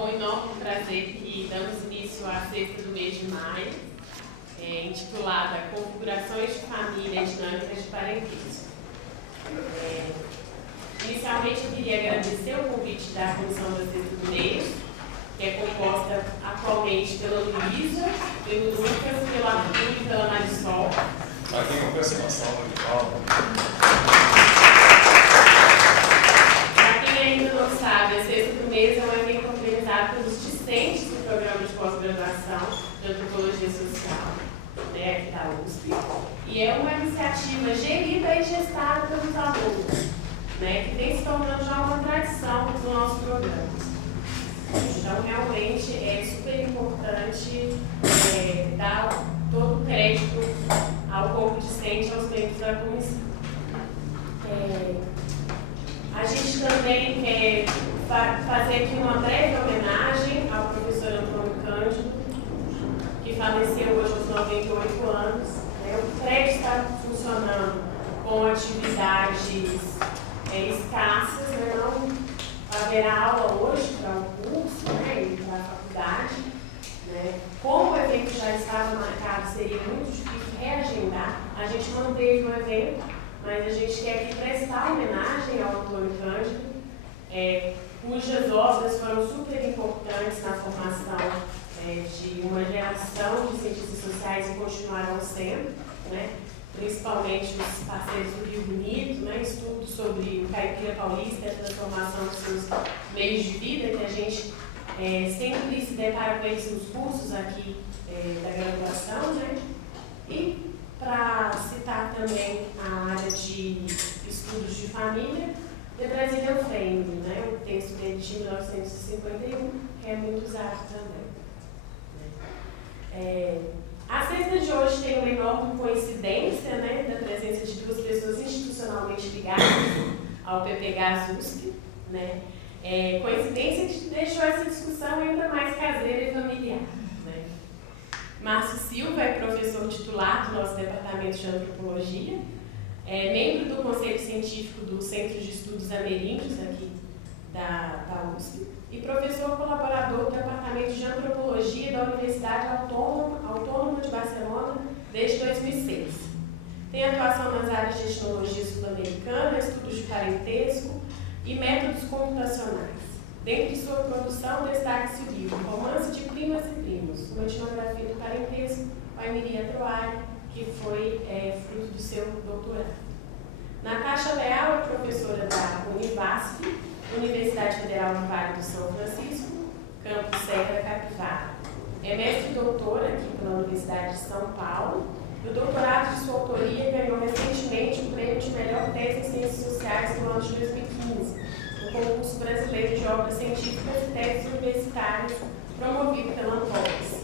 com enorme prazer que damos início à sexta do mês de maio, intitulada Configurações de Família e Dinâmicas de Parentesco. Inicialmente, eu queria agradecer o convite da Comissão da Sexta do Mês, que é composta atualmente pela Luísa, pelo Lucas, pelo Arthur e pela Marisol. Aqui eu peço uma salva de palmas. Para quem ainda não sabe, a Sexta do Mês é um evento organizado pelos discentes do programa de pós-graduação de Antropologia Social, aqui da USP, e é uma iniciativa gerida e gestada pelos alunos, que tem se tornando já uma tradição do nosso programa. Então, realmente, é super importante dar todo o crédito ao corpo discente, aos membros da comissão. A gente também quer fazer aqui uma breve homenagem ao professor Antônio Cândido, que faleceu hoje aos 98 anos. O prédio está funcionando com atividades escassas, não haverá aula hoje para o curso e para a faculdade. Como o evento já estava marcado, seria muito difícil reagendar. A gente manteve o evento, mas a gente quer aqui prestar homenagem ao Antônio Cândido, cujas obras foram super importantes na formação de uma geração de cientistas sociais e continuarão sendo, principalmente os parceiros do Rio Bonito, estudos sobre o caipira paulista e a transformação dos seus meios de vida, que a gente sempre se depara com eles nos cursos aqui da graduação, E para citar também a área de estudos de família, The Brazilian Family, o texto dele de 1951, que é muito usado também. A sexta de hoje tem uma enorme coincidência, da presença de duas pessoas institucionalmente ligadas ao PPGás USP, coincidência que deixou essa discussão ainda mais caseira e familiar. Márcio Silva é professor titular do nosso departamento de antropologia, é membro do Conselho Científico do Centro de Estudos Ameríndios aqui da USP e professor colaborador do Departamento de Antropologia da Universidade Autônoma de Barcelona desde 2006. Tem atuação nas áreas de etnologia sul-americana, estudos de parentesco e métodos computacionais. Dentre sua produção, destaca-se o livro Romance de Primas e Primos, uma etnografia do parentesco, com a Emilia Troari, que foi fruto do seu doutorado. Natasha Leal é professora da Univasf, Universidade Federal do Vale do São Francisco, campus Serra da Capivara. É mestre e doutora aqui pela Universidade de São Paulo, e o doutorado de sua autoria ganhou recentemente o prêmio de melhor tese em Ciências Sociais no ano de 2015, no concurso brasileiro de obras científicas e teses universitárias promovido pela Antones.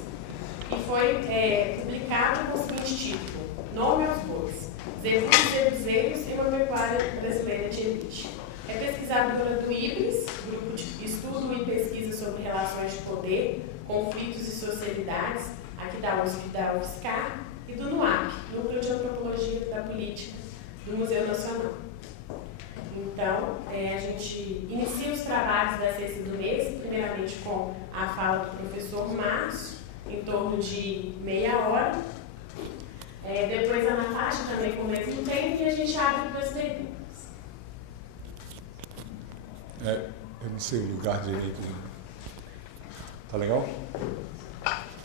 E foi publicado com o seguinte título: Nome aos Bois, Zebus e Zebuzeiros e uma pecuária brasileira de elite. É pesquisadora do IBRIS, Grupo de Estudo e Pesquisa sobre Relações de Poder, Conflitos e Socialidades, aqui da USP e da UFSCar, e do NUAP, Núcleo de Antropologia da Política do Museu Nacional. Então, a gente inicia os trabalhos da sexta do mês, primeiramente com a fala do professor Márcio, em torno de meia hora. Depois a Natasha também com o mesmo tempo e a gente abre para as perguntas. Eu não sei o lugar direito. Tá legal?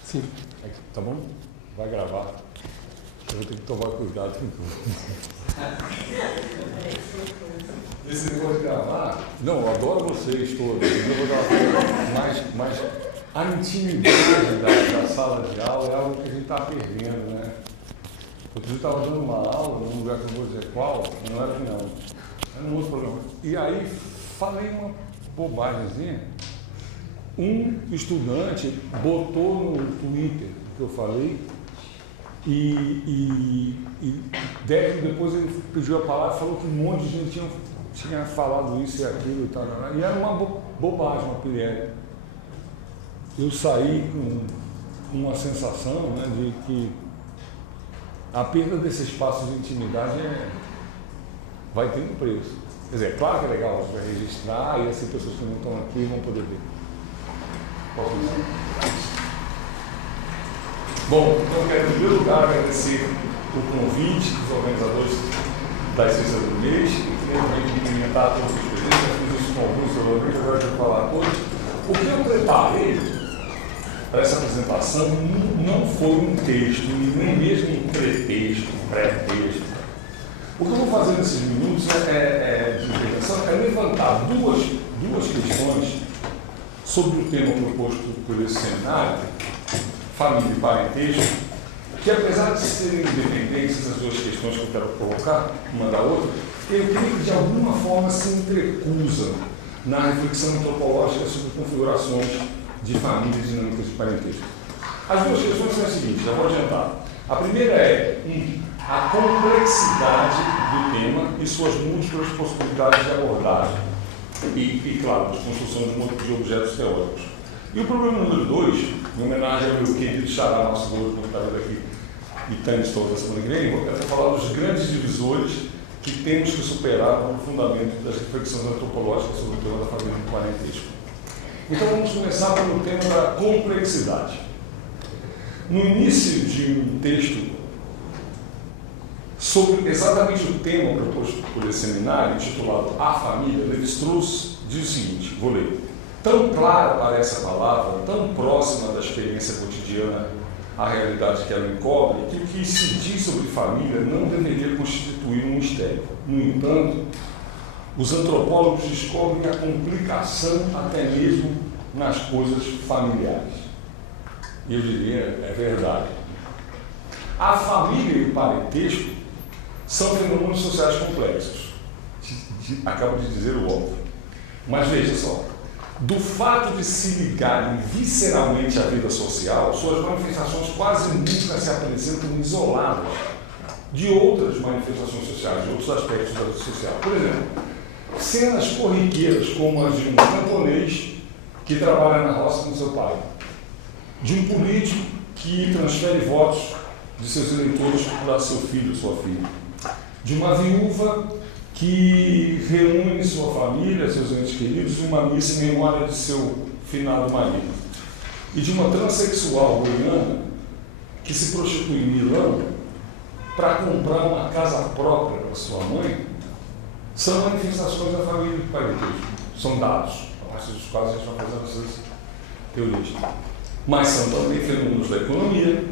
Sim. Tá bom? Vai gravar. Eu vou ter que tomar cuidado com tudo. Esse negócio de gravar... Não, eu adoro vocês todos. Eu vou dar mas a intimidade da sala de aula é algo que a gente está perdendo, Outro dia eu estava dando uma aula num lugar que eu não vou dizer qual, não era aqui não. Era num outro programa. E aí falei uma bobagemzinha. Um estudante botou no Twitter o que eu falei e depois ele pediu a palavra e falou que um monte de gente tinha falado isso e aquilo e tal. E era uma bobagem, uma pilhéria. Eu saí com uma sensação de que a perda desse espaço de intimidade vai ter um preço. Quer dizer, é claro que é legal, você vai registrar e assim pessoas que não estão aqui vão poder ver. Posso começar? Bom, então eu quero em primeiro lugar agradecer o convite dos organizadores da Ciência do Mês, e realmente cumprimentar todos os presentes. Eu fiz isso com alguns, agora eu vou falar a todos. O que eu preparei para essa apresentação não foi um texto, nem mesmo um pretexto, um pré-texto. O que eu vou fazer nesses minutos de intervenção é levantar duas questões sobre o tema proposto por esse seminário, família e parentesco, que apesar de serem independentes, essas duas questões que eu quero colocar, uma da outra, eu creio que de alguma forma se entrecruzam na reflexão antropológica sobre configurações de família e dinâmicas de parentesco. As duas questões são as seguintes, já vou adiantar. A primeira é a complexidade do tema e suas múltiplas possibilidades de abordagem e claro, de construção de objetos teóricos. E o problema número 2, em homenagem ao meu querido xará, nosso gordo, que está vendo aqui, e Tânis toda a semana que vem, eu quero falar dos grandes divisores que temos que superar no fundamento das reflexões antropológicas sobre o tema da família e do parentesco. Então vamos começar pelo tema da complexidade. No início de um texto sobre exatamente o tema proposto por esse seminário, intitulado A Família, Lévi-Strauss diz o seguinte, vou ler. Tão clara parece a palavra, tão próxima da experiência cotidiana à realidade que ela encobre, que o que se diz sobre família não deveria constituir um mistério. No entanto, os antropólogos descobrem a complicação até mesmo nas coisas familiares. E eu diria, é verdade. A família e o parentesco são fenômenos sociais complexos. Acabo de dizer o óbvio. Mas veja só, do fato de se ligarem visceralmente à vida social, suas manifestações quase nunca se apresentam isoladas de outras manifestações sociais, de outros aspectos da vida social. Por exemplo, cenas corriqueiras como as de um camponês que trabalha na roça com seu pai, de um político que transfere votos de seus eleitores para seu filho, sua filha, de uma viúva que reúne sua família, seus entes queridos, numa missa em memória de seu finado marido, e de uma transexual goiana que se prostitui em Milão para comprar uma casa própria para sua mãe, são manifestações da família do parentesco, são dados, a partir dos quais a gente vai fazendo essas teorias. Mas são também fenômenos da economia,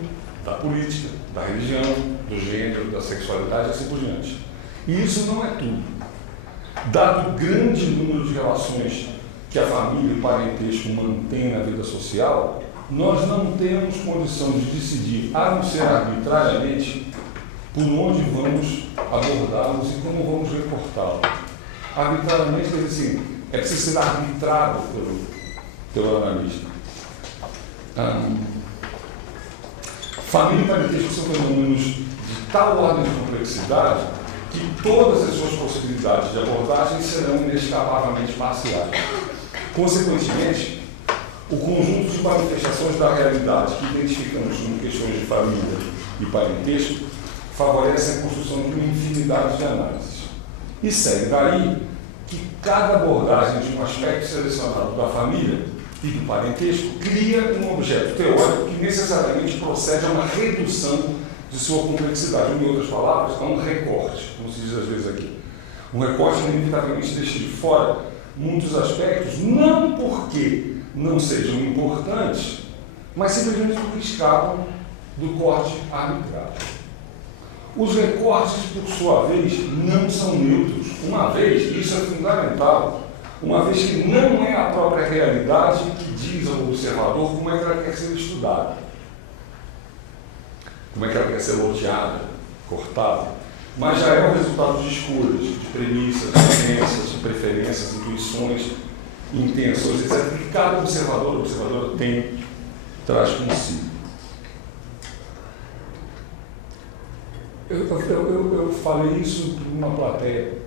da política, da religião, do gênero, da sexualidade e assim por diante. E isso não é tudo. Dado o grande número de relações que a família e o parentesco mantêm na vida social, nós não temos condição de decidir, a não ser arbitrariamente, por onde vamos abordá-los e como vamos reportá-los. Arbitrariamente, quer dizer assim, é preciso ser arbitrado pelo analista. Família e parentesco são fenômenos de tal ordem de complexidade que todas as suas possibilidades de abordagem serão inescapavelmente parciais. Consequentemente, o conjunto de manifestações da realidade que identificamos como questões de família e parentesco favorece a construção de uma infinidade de análises. E segue daí que cada abordagem de um aspecto selecionado da família e do parentesco cria um objeto teórico que necessariamente procede a uma redução de sua complexidade. Em outras palavras, a um recorte, como se diz às vezes aqui. Um recorte que inevitavelmente deixa de fora muitos aspectos, não porque não sejam importantes, mas simplesmente porque escapam do corte arbitrário. Os recortes, por sua vez, não são neutros. Uma vez, isso é fundamental, uma vez que não é a própria realidade que diz ao observador como é que ela quer ser estudada, como é que ela quer ser loteada, cortada, mas já é o resultado de escolhas, de premissas, de crenças, de preferências, intuições, intenções, etc., que cada observador ou observadora traz consigo. Eu falei isso para uma plateia,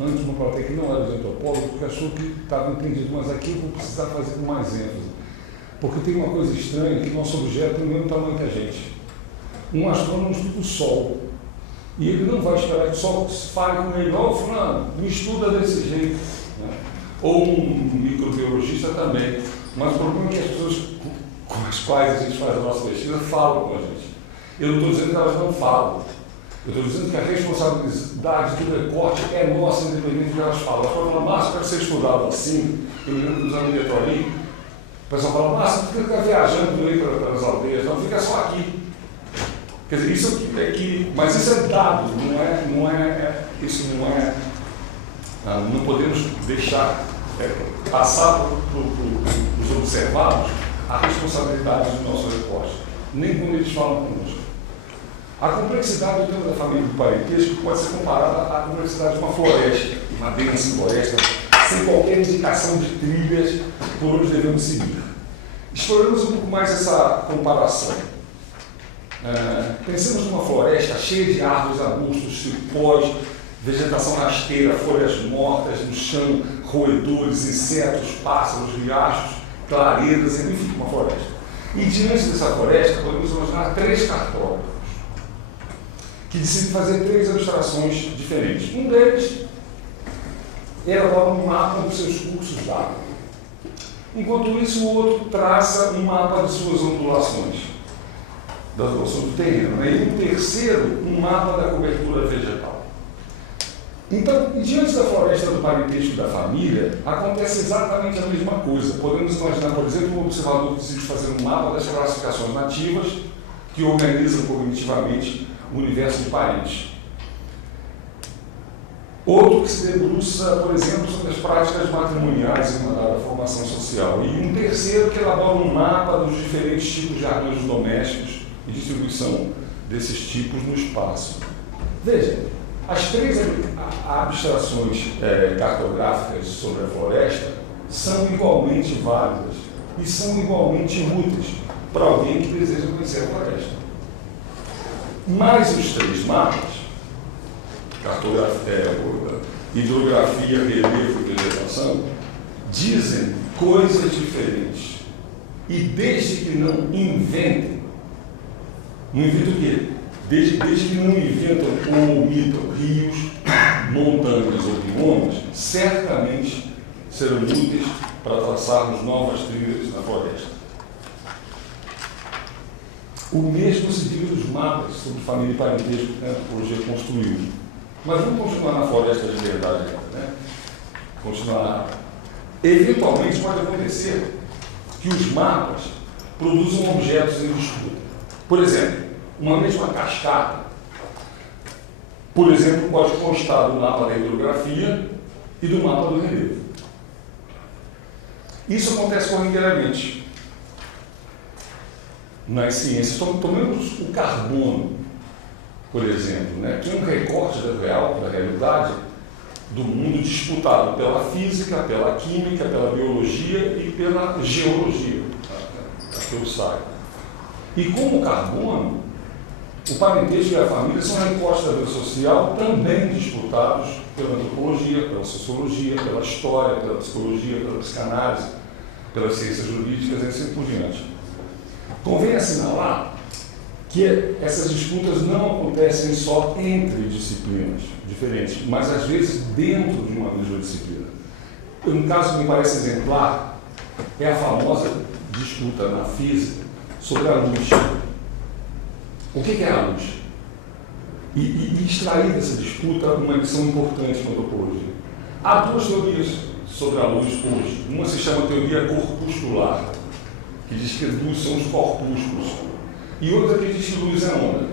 antes de uma plateia que não era dos antropólogos, porque achou que estava entendido, mas aqui eu vou precisar fazer com mais ênfase. Porque tem uma coisa estranha, que nosso objeto tem o mesmo tamanho que a gente. Um astrônomo estuda o Sol, e ele não vai esperar que o Sol fale com ele, ó, fulano, me estuda desse jeito. Né? ou um microbiologista também. Mas o problema é que as pessoas com as quais a gente faz a nossa pesquisa falam com a gente. Eu não estou dizendo que elas não falam. Eu estou dizendo que a responsabilidade do recorte é nossa, independente do que elas falam. Elas podem falar, Márcio, quero ser estudado assim. Eu me lembro dos anos de Etorim. O pessoal fala, Márcio, não fica viajando aí pelas aldeias, não, fica só aqui. Quer dizer, isso é que. Mas isso é dado, não podemos deixar passar para os observados a responsabilidade do nosso recorte, nem quando eles falam conosco. A complexidade do tema da família do parentesco pode ser comparada à complexidade de uma floresta, uma densa floresta, sem qualquer indicação de trilhas por onde devemos seguir. Exploramos um pouco mais essa comparação. Pensemos numa floresta cheia de árvores, arbustos, cipós, vegetação rasteira, folhas mortas no chão, roedores, insetos, pássaros, riachos, clareiras, enfim, uma floresta. E diante dessa floresta, podemos imaginar 3 cartógrafos que decidem fazer 3 abstrações diferentes. Um deles elabora um mapa dos seus cursos d'água. Enquanto isso, o outro traça um mapa de suas ondulações, das ondulações do terreno. Né? E o terceiro, um mapa da cobertura vegetal. Então, diante da floresta do parentesco da família, acontece exatamente a mesma coisa. Podemos imaginar, por exemplo, um observador que decide fazer um mapa das classificações nativas que organizam cognitivamente o universo de parentes. Outro que se debruça, por exemplo, sobre as práticas matrimoniais em uma dada formação social. E um terceiro que elabora um mapa dos diferentes tipos de arranjos domésticos e distribuição desses tipos no espaço. Veja, as 3 abstrações cartográficas sobre a floresta são igualmente válidas e são igualmente úteis para alguém que deseja conhecer a floresta. Mas os 3 mapas, hidrografia, relevo e vegetação, dizem coisas diferentes. E desde que não inventem o quê? Desde que não inventam ou omitam rios, montanhas ou biomas, certamente serão úteis para traçarmos novas trilhas na floresta. O mesmo se diz dos mapas sobre família e parentesco que a antropologia construiu. Mas vamos continuar na floresta de verdade, né? Continuar. Eventualmente pode acontecer que os mapas produzam objetos em disputa. Por exemplo, uma mesma cascata, por exemplo, pode constar do mapa da hidrografia e do mapa do relevo. Isso acontece corriqueiramente nas ciências. Tomemos o carbono, por exemplo, né, que é um recorte da realidade do mundo disputado pela física, pela química, pela biologia e pela geologia, que eu saiba. E como o carbono, o parentesco e a família são recortes da vida social também disputados pela antropologia, pela sociologia, pela história, pela psicologia, pela psicanálise, pelas ciências jurídicas e assim por diante. Convém assinalar que essas disputas não acontecem só entre disciplinas diferentes, mas às vezes dentro de uma mesma disciplina. Um caso que me parece exemplar é a famosa disputa na física sobre a luz. O que é a luz? E extrair dessa disputa uma lição importante para a antropologia. Há 2 teorias sobre a luz hoje. Uma se chama teoria corpuscular, que diz que a luz são os corpúsculos, e outra que diz que luz é onda.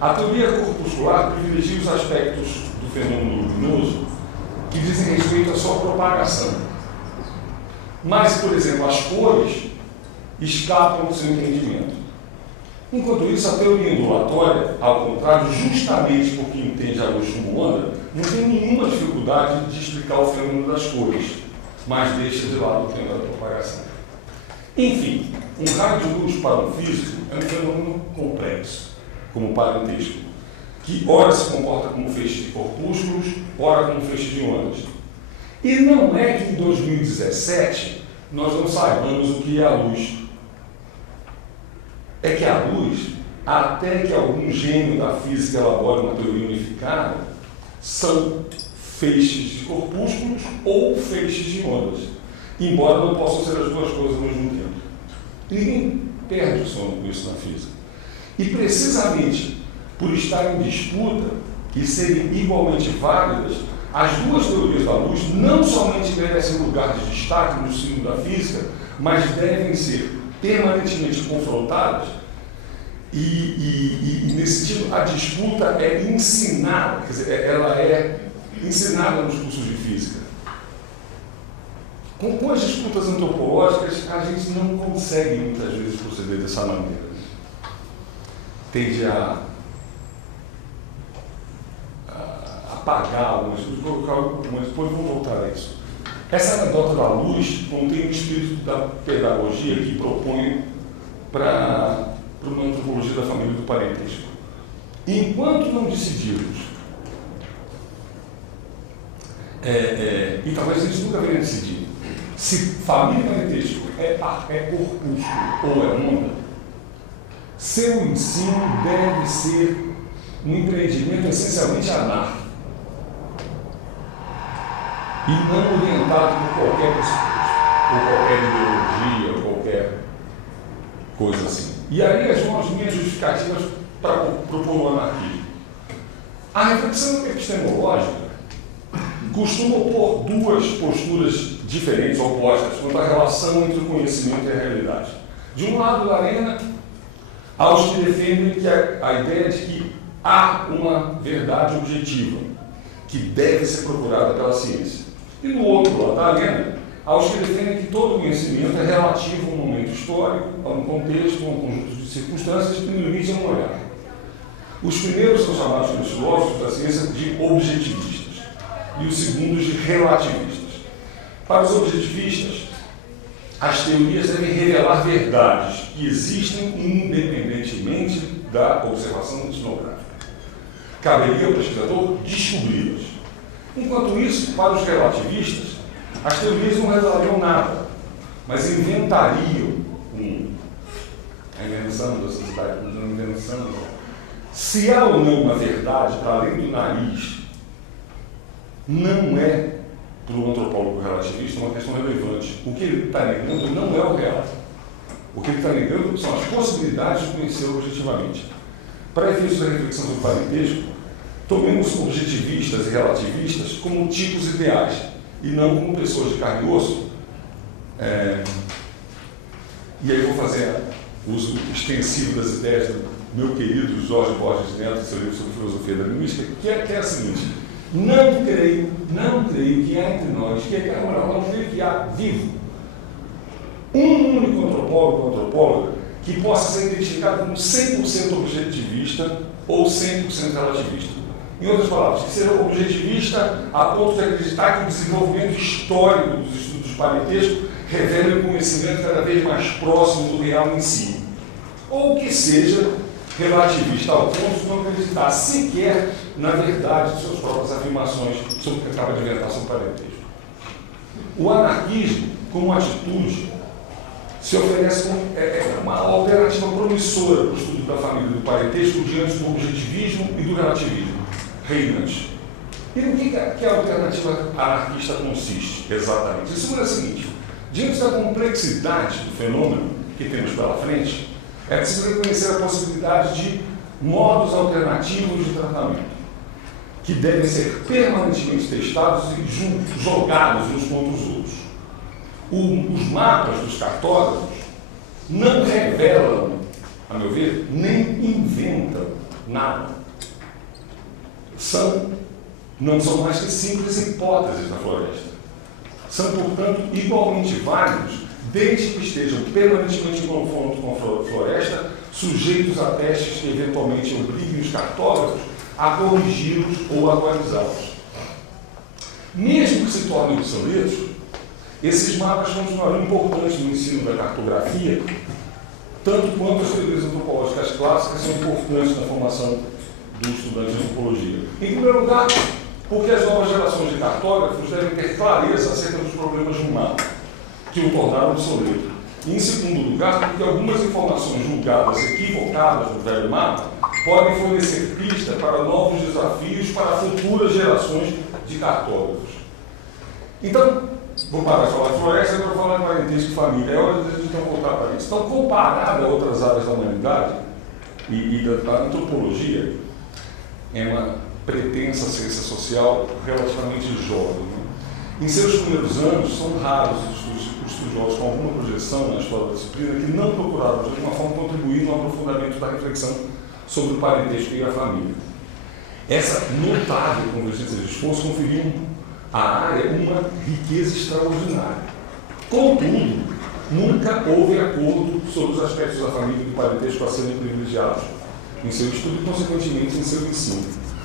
A teoria corpuscular privilegia os aspectos do fenômeno luminoso que dizem respeito à sua propagação. Mas, por exemplo, as cores escapam do seu entendimento. Enquanto isso, a teoria ondulatória, ao contrário, justamente porque entende a luz como onda, não tem nenhuma dificuldade de explicar o fenômeno das cores, mas deixa de lado o tema da propagação. Enfim, um raio de luz para um físico é um fenômeno complexo, como o parentesco, que ora se comporta como feixe de corpúsculos, ora como feixe de ondas. E não é que em 2017 nós não saibamos o que é a luz. É que a luz, até que algum gênio da física elabore uma teoria unificada, são feixes de corpúsculos ou feixes de ondas, embora não possam ser as duas coisas ao mesmo tempo. Ninguém perde o sono com isso na física. E precisamente por estar em disputa e serem igualmente válidas, as duas teorias da luz não somente merecem lugar de destaque no ensino da física, mas devem ser permanentemente confrontadas e nesse sentido, a disputa é ensinada, quer dizer, ela é ensinada nos cursos de física. Com as disputas antropológicas, a gente não consegue muitas vezes proceder dessa maneira. Tende a apagar algumas coisas, mas depois vamos voltar a isso. Essa anedota da luz contém o espírito da pedagogia que propõe para uma antropologia da família do parentesco. Enquanto não decidirmos, e talvez a gente nunca venha decidir, se família e parentesco é corpúsculo ou é onda, seu ensino deve ser um empreendimento essencialmente anárquico e não orientado por qualquer pressuposto, por qualquer ideologia, ou qualquer coisa assim. E aí as minhas justificativas para propor o anarquismo. A reflexão epistemológica costuma opor duas posturas diferentes, opostas, quanto à relação entre o conhecimento e a realidade. De um lado, Arena, aos que defendem que a ideia de que há uma verdade objetiva, que deve ser procurada pela ciência. E do outro lado, da Arena, aos que defendem que todo conhecimento é relativo a um momento histórico, a um contexto, a um conjunto de circunstâncias que no limite é um olhar. Os primeiros são chamados pelos filósofos da ciência de objetivistas e os segundos de relativistas. Para os objetivistas, as teorias devem revelar verdades que existem independentemente da observação etnográfica. Caberia ao pesquisador descobri-las. Enquanto isso, para os relativistas, as teorias não revelariam nada, mas inventariam a invenção da sociedade, se há ou não uma verdade para além do nariz, não é, para o antropólogo relativista, uma questão relevante. O que ele está negando não é o real. O que ele está negando são as possibilidades de conhecê-lo objetivamente. Para efeitos da reflexão sobre o parentesco, tomemos objetivistas e relativistas como tipos ideais e não como pessoas de carne e osso. E aí vou fazer uso extensivo das ideias do meu querido Jorge Borges Neto, seu livro sobre filosofia da linguística, que é a seguinte: não creio que há entre nós, não creio que há vivo um único antropólogo ou antropóloga que possa ser identificado como 100% objetivista ou 100% relativista. Em outras palavras, que seja objetivista a ponto de acreditar que o desenvolvimento histórico dos estudos parentescos revela um conhecimento cada vez mais próximo do real em si. Ou que seja relativista ao ponto de não acreditar sequer na verdade de suas próprias afirmações sobre o que acaba de inventar sobre o parentesco. O anarquismo, como atitude, se oferece como uma alternativa promissora para o estudo da família do parentesco diante do objetivismo e do relativismo reinante. E no que a alternativa anarquista consiste exatamente? Isso é o seguinte: diante da complexidade do fenômeno que temos pela frente, é preciso reconhecer a possibilidade de modos alternativos de tratamento, que devem ser permanentemente testados e jogados uns contra os outros. Os mapas dos cartógrafos não revelam, a meu ver, nem inventam nada. Não são mais que simples hipóteses da floresta. São, portanto, igualmente válidos, desde que estejam permanentemente em confronto com a floresta, sujeitos a testes que eventualmente obriguem os cartógrafos a corrigi-los ou atualizá-los. Mesmo que se tornem obsoletos, esses mapas continuarão importantes no ensino da cartografia, tanto quanto as teorias antropológicas clássicas são importantes na formação do estudante de antropologia. Em primeiro lugar, porque as novas gerações de cartógrafos devem ter clareza acerca dos problemas do mapa, que o tornaram obsoleto. E, em segundo lugar, porque algumas informações julgadas equivocadas no velho mapa podem fornecer pista para novos desafios para futuras gerações de cartógrafos. Então, vou parar de falar de floresta, agora vou falar de parentesco e família. É hora de a gente então voltar para isso. Então, comparado a outras áreas da humanidade e da antropologia, é uma pretensa ciência social relativamente jovem. Né? Em seus primeiros anos, são raros os estudiosos com alguma projeção na história da disciplina que não procuraram, de alguma forma, contribuir no aprofundamento da reflexão sobre o parentesco e a família. Essa notável convergência de esforço conferiu à área uma riqueza extraordinária. Contudo, nunca houve acordo sobre os aspectos da família e do parentesco a serem privilegiados em seu estudo e, consequentemente, em seu ensino.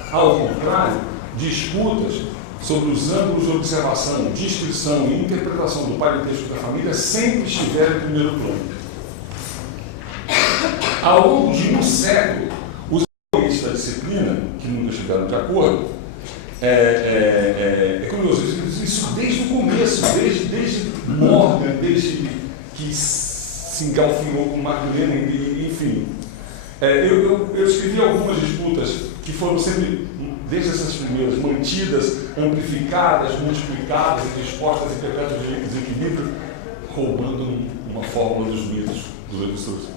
Ao contrário, disputas sobre os ângulos de observação, descrição e interpretação do parentesco da família sempre estiveram em primeiro plano. Ao longo de um século, os autores da disciplina, que nunca estiveram de acordo, é curioso, isso desde o começo, desde Morgan, desde que se engalfinhou com Mark Lenin, enfim. Eu escrevi algumas disputas que foram sempre, desde essas primeiras, mantidas, amplificadas, multiplicadas e dispostas em perpétuo desequilíbrio, roubando uma fórmula dos mitos dos Levi-Strauss.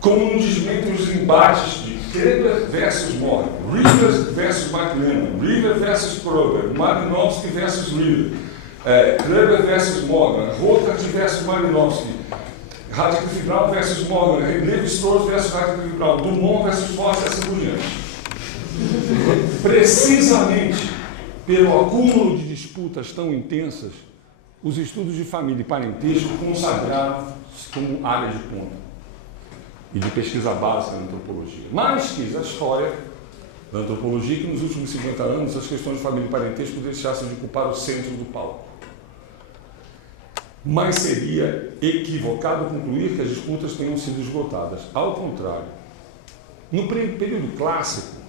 Como um desmento os embates de Kreber versus Morgan, Rivers versus McLennan, River versus Kroger, Malinowski versus River, Kreber versus Morgan, Rotart versus Malinowski, Radcliffe Brown versus Morgan, Levi-Strauss versus Radcliffe Brown, Dumont versus Fosse, assim por diante. Precisamente pelo acúmulo de disputas tão intensas, os estudos de família e parentesco consagraram-se como área de ponta e de pesquisa básica na antropologia. Mais que a história da antropologia, que nos últimos 50 anos as questões de família e parentesco deixassem de ocupar o centro do palco. Mas seria equivocado concluir que as disputas tenham sido esgotadas. Ao contrário, no período clássico,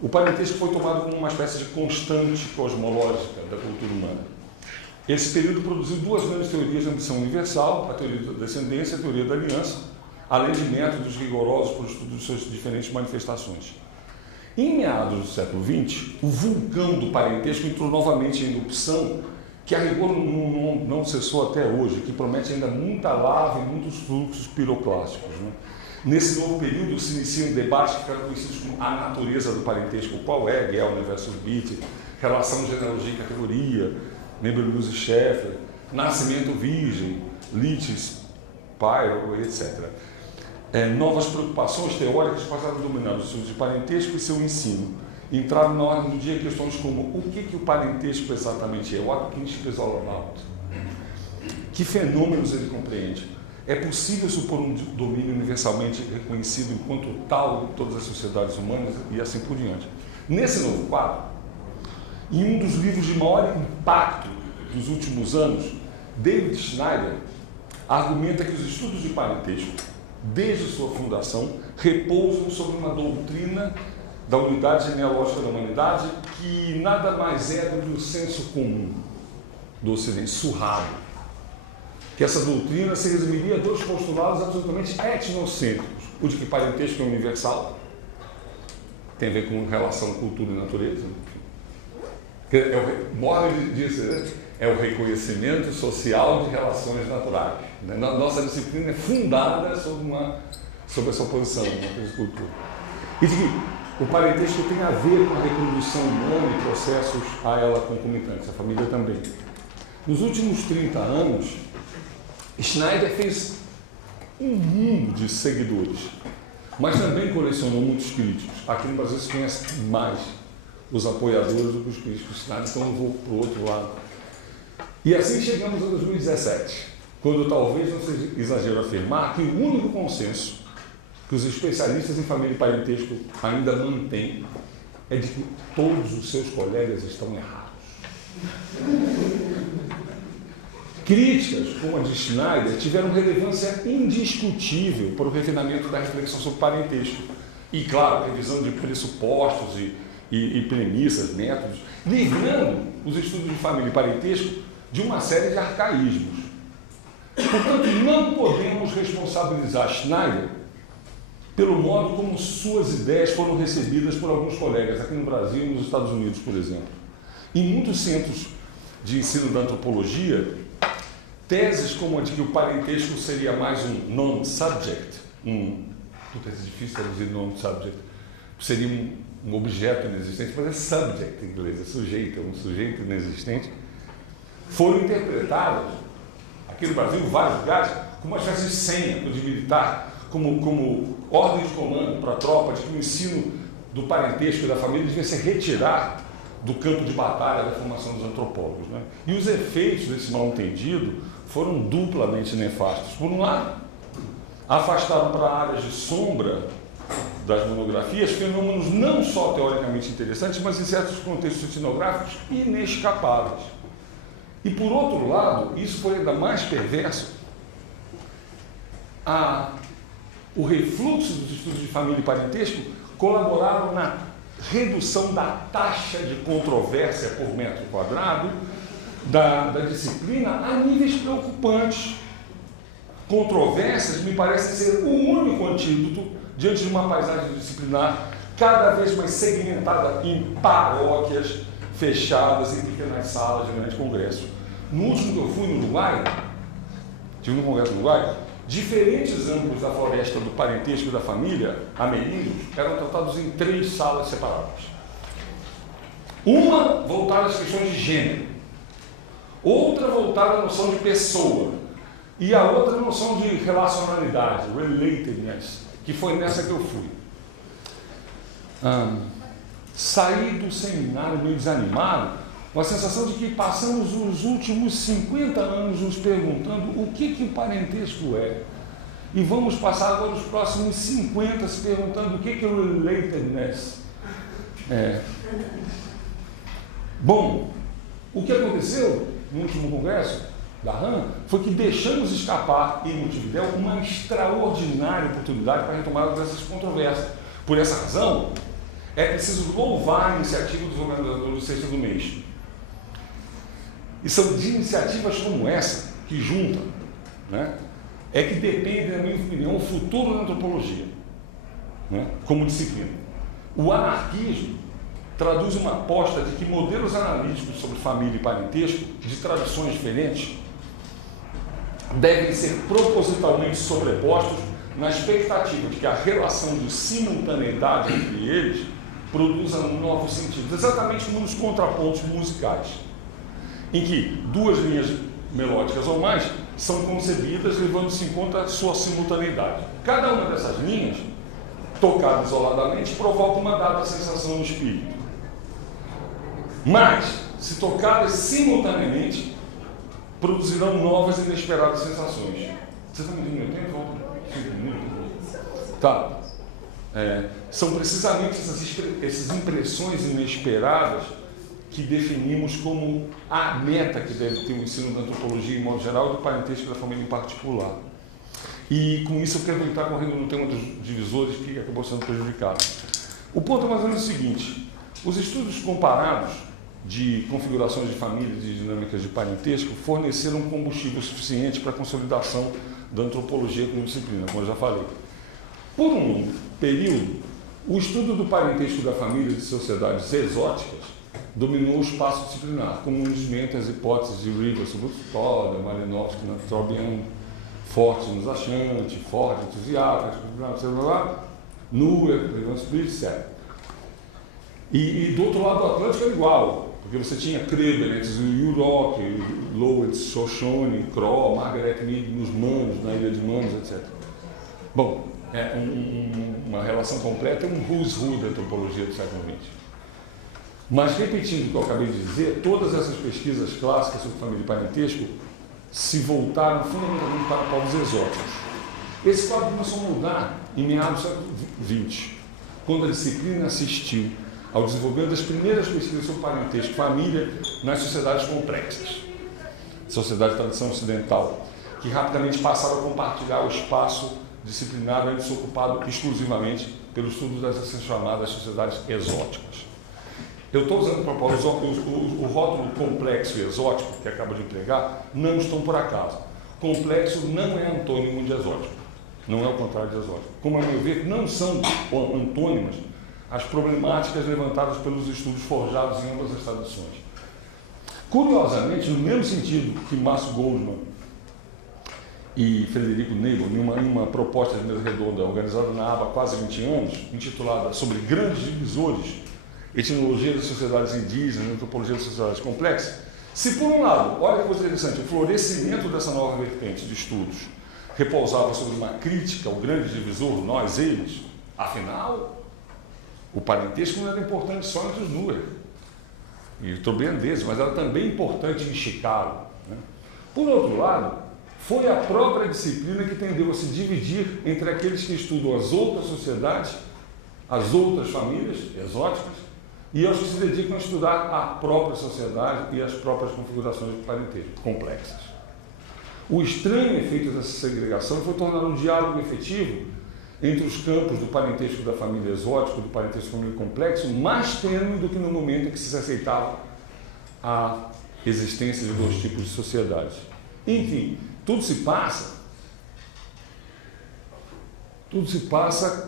o parentesco foi tomado como uma espécie de constante cosmológica da cultura humana. Esse período produziu duas grandes teorias de ambição universal, a teoria da descendência e a teoria da aliança, além de métodos rigorosos para o estudo de suas diferentes manifestações. Em meados do século XX, o vulcão do parentesco entrou novamente em erupção, que a rigor não cessou até hoje, que promete ainda muita lava e muitos fluxos piroclásticos. Né? Nesse novo período se iniciam debates que ficaram conhecidos como a natureza do parentesco, qual é Gellner versus Witt, relação de genealogia e categoria, Neberluse e Scheffer, nascimento virgem, Litis, Pyro, etc. Novas preocupações teóricas passaram a dominar os estudos de parentesco e seu ensino. Entraram na ordem do dia questões como o que o parentesco exatamente é, what kinship is all about, que fenômenos ele compreende, é possível supor um domínio universalmente reconhecido enquanto tal em todas as sociedades humanas e assim por diante. Nesse novo quadro, em um dos livros de maior impacto dos últimos anos, David Schneider argumenta que os estudos de parentesco, desde sua fundação, repousam sobre uma doutrina da unidade genealógica da humanidade que nada mais é do que o senso comum do Ocidente, surrado. Que essa doutrina se resumiria a dois postulados absolutamente etnocêntricos: o de que parentesco é universal, tem a ver com relação cultura e natureza. Morgan diz, é o reconhecimento social de relações naturais. Nossa disciplina é fundada sobre essa oposição, uma cultura. E de que o parentesco tem a ver com a reprodução humana e processos a ela concomitantes, a família também. Nos últimos 30 anos, Schneider fez um mundo de seguidores, mas também colecionou muitos críticos. Aqui no Brasil se conhece mais os apoiadores do que os críticos. Então eu vou para o outro lado. E assim chegamos a 2017, quando talvez não seja exagero afirmar que o único consenso que os especialistas em família e parentesco ainda mantêm é de que todos os seus colegas estão errados. Críticas como a de Schneider tiveram relevância indiscutível para o refinamento da reflexão sobre parentesco. E, claro, revisão de pressupostos e premissas, métodos, livrando os estudos de família e parentesco de uma série de arcaísmos. Portanto, não podemos responsabilizar Schneider pelo modo como suas ideias foram recebidas por alguns colegas aqui no Brasil e nos Estados Unidos, por exemplo. Em muitos centros de ensino da antropologia, teses como a de que o parentesco seria mais um non-subject, é difícil traduzir non-subject, seria um objeto inexistente, mas é subject em inglês, é sujeito, é um sujeito inexistente, foram interpretadas, aqui no Brasil, em vários lugares, como uma espécie de senha de militar, como ordem de comando para a tropa, de que o ensino do parentesco e da família devia se retirar do campo de batalha da formação dos antropólogos, né? E os efeitos desse mal-entendido foram duplamente nefastos. Por um lado, afastaram para áreas de sombra das monografias fenômenos não só teoricamente interessantes, mas em certos contextos etnográficos inescapáveis. E por outro lado, isso foi ainda mais perverso, o refluxo dos estudos de família e parentesco colaboraram na redução da taxa de controvérsia por metro quadrado da disciplina a níveis preocupantes. Controvérsias me parecem ser o único antídoto diante de uma paisagem disciplinar cada vez mais segmentada em paróquias fechadas em pequenas salas de grande congresso. No último que eu fui no Uruguai, tive um congresso no Uruguai, diferentes ângulos da floresta do parentesco e da família, ameríndios, eram tratados em 3 salas separadas. Uma voltada às questões de gênero, outra voltada à noção de pessoa, e a outra à noção de relacionalidade, relatedness, que foi nessa que eu fui. Saí do seminário meio desanimado, com a sensação de que passamos os últimos 50 anos nos perguntando o que o parentesco é. E vamos passar agora os próximos 50 se perguntando o que o relatedness é. Bom, o que aconteceu no último congresso da RAM foi que deixamos escapar em Montevidéu uma extraordinária oportunidade para a retomada dessas controvérsias. Por essa razão, é preciso louvar a iniciativa dos organizadores do Sexta do Mês. E são de iniciativas como essa, que juntam, né, é que depende, na minha opinião, o futuro da antropologia, né, como disciplina. O anarquismo traduz uma aposta de que modelos analíticos sobre família e parentesco, de tradições diferentes, devem ser propositalmente sobrepostos na expectativa de que a relação de simultaneidade entre eles produza novos sentidos, exatamente como nos contrapontos musicais, em que 2 linhas melódicas ou mais são concebidas levando-se em conta a sua simultaneidade. Cada uma dessas linhas, tocada isoladamente, provoca uma dada sensação no espírito. Mas, se tocadas simultaneamente, produzirão novas e inesperadas sensações. Você está me entendendo? Tem volta? 5 minutos? Tá. São precisamente essas impressões inesperadas que definimos como a meta que deve ter o ensino da antropologia em modo geral e do parentesco da família em particular. E com isso eu quero tentar correndo no tema dos divisores que acabou sendo prejudicado. O ponto é mais ou menos o seguinte: os estudos comparados de configurações de famílias e dinâmicas de parentesco forneceram combustível suficiente para a consolidação da antropologia como disciplina, como eu já falei. Por um período, o estudo do parentesco da família de sociedades exóticas dominou o espaço disciplinar, como um desmento às hipóteses de Rivers sobre Toda, Malinowski, Trobian, Forte nos Achante, Ford, entusiasta, Nuer, etc. E do outro lado do Atlântico era igual, porque você tinha Krebenetz, Yurok, Lowitz, Shoshone, Kroll, Margaret Mead nos Manos, na Ilha de Manos, etc. Bom, é uma relação completa, um who's who da antropologia do século XX. Mas, repetindo o que eu acabei de dizer, todas essas pesquisas clássicas sobre família e parentesco se voltaram fundamentalmente para povos exóticos. Esse quadro começou a mudar em meados do século XX, quando a disciplina assistiu ao desenvolvimento das primeiras pesquisas sobre parentesco e família nas sociedades complexas, sociedade de tradição ocidental, que rapidamente passaram a compartilhar o espaço disciplinar antes ocupado exclusivamente pelo estudo dessas chamadas sociedades exóticas. Eu estou usando o rótulo complexo e exótico, que acabo de empregar, não estão por acaso. Complexo não é antônimo de exótico, não é o contrário de exótico. Como a meu ver, não são antônimas as problemáticas levantadas pelos estudos forjados em ambas as tradições. Curiosamente, no mesmo sentido que Márcio Goldman e Frederico Nebel, em uma proposta de mesa redonda organizada na ABA há quase 20 anos, intitulada Sobre Grandes Divisores, Etnologia das Sociedades Indígenas, Antropologia das Sociedades Complexas, se por um lado, olha que coisa interessante, o florescimento dessa nova vertente de estudos repousava sobre uma crítica ao grande divisor, nós, eles, afinal, o parentesco não era importante só entre os Nuer e o Tobiandese, mas era também importante em Chicago, né? Por outro lado, foi a própria disciplina que tendeu a se dividir entre aqueles que estudam as outras sociedades, as outras famílias exóticas, e aos que se dedicam a estudar a própria sociedade e as próprias configurações de parentesco complexas. O estranho efeito dessa segregação foi tornar um diálogo efetivo entre os campos do parentesco da família exótica e do parentesco da família complexo mais tênue do que no momento em que se aceitava a existência de dois tipos de sociedades. Enfim, tudo se passa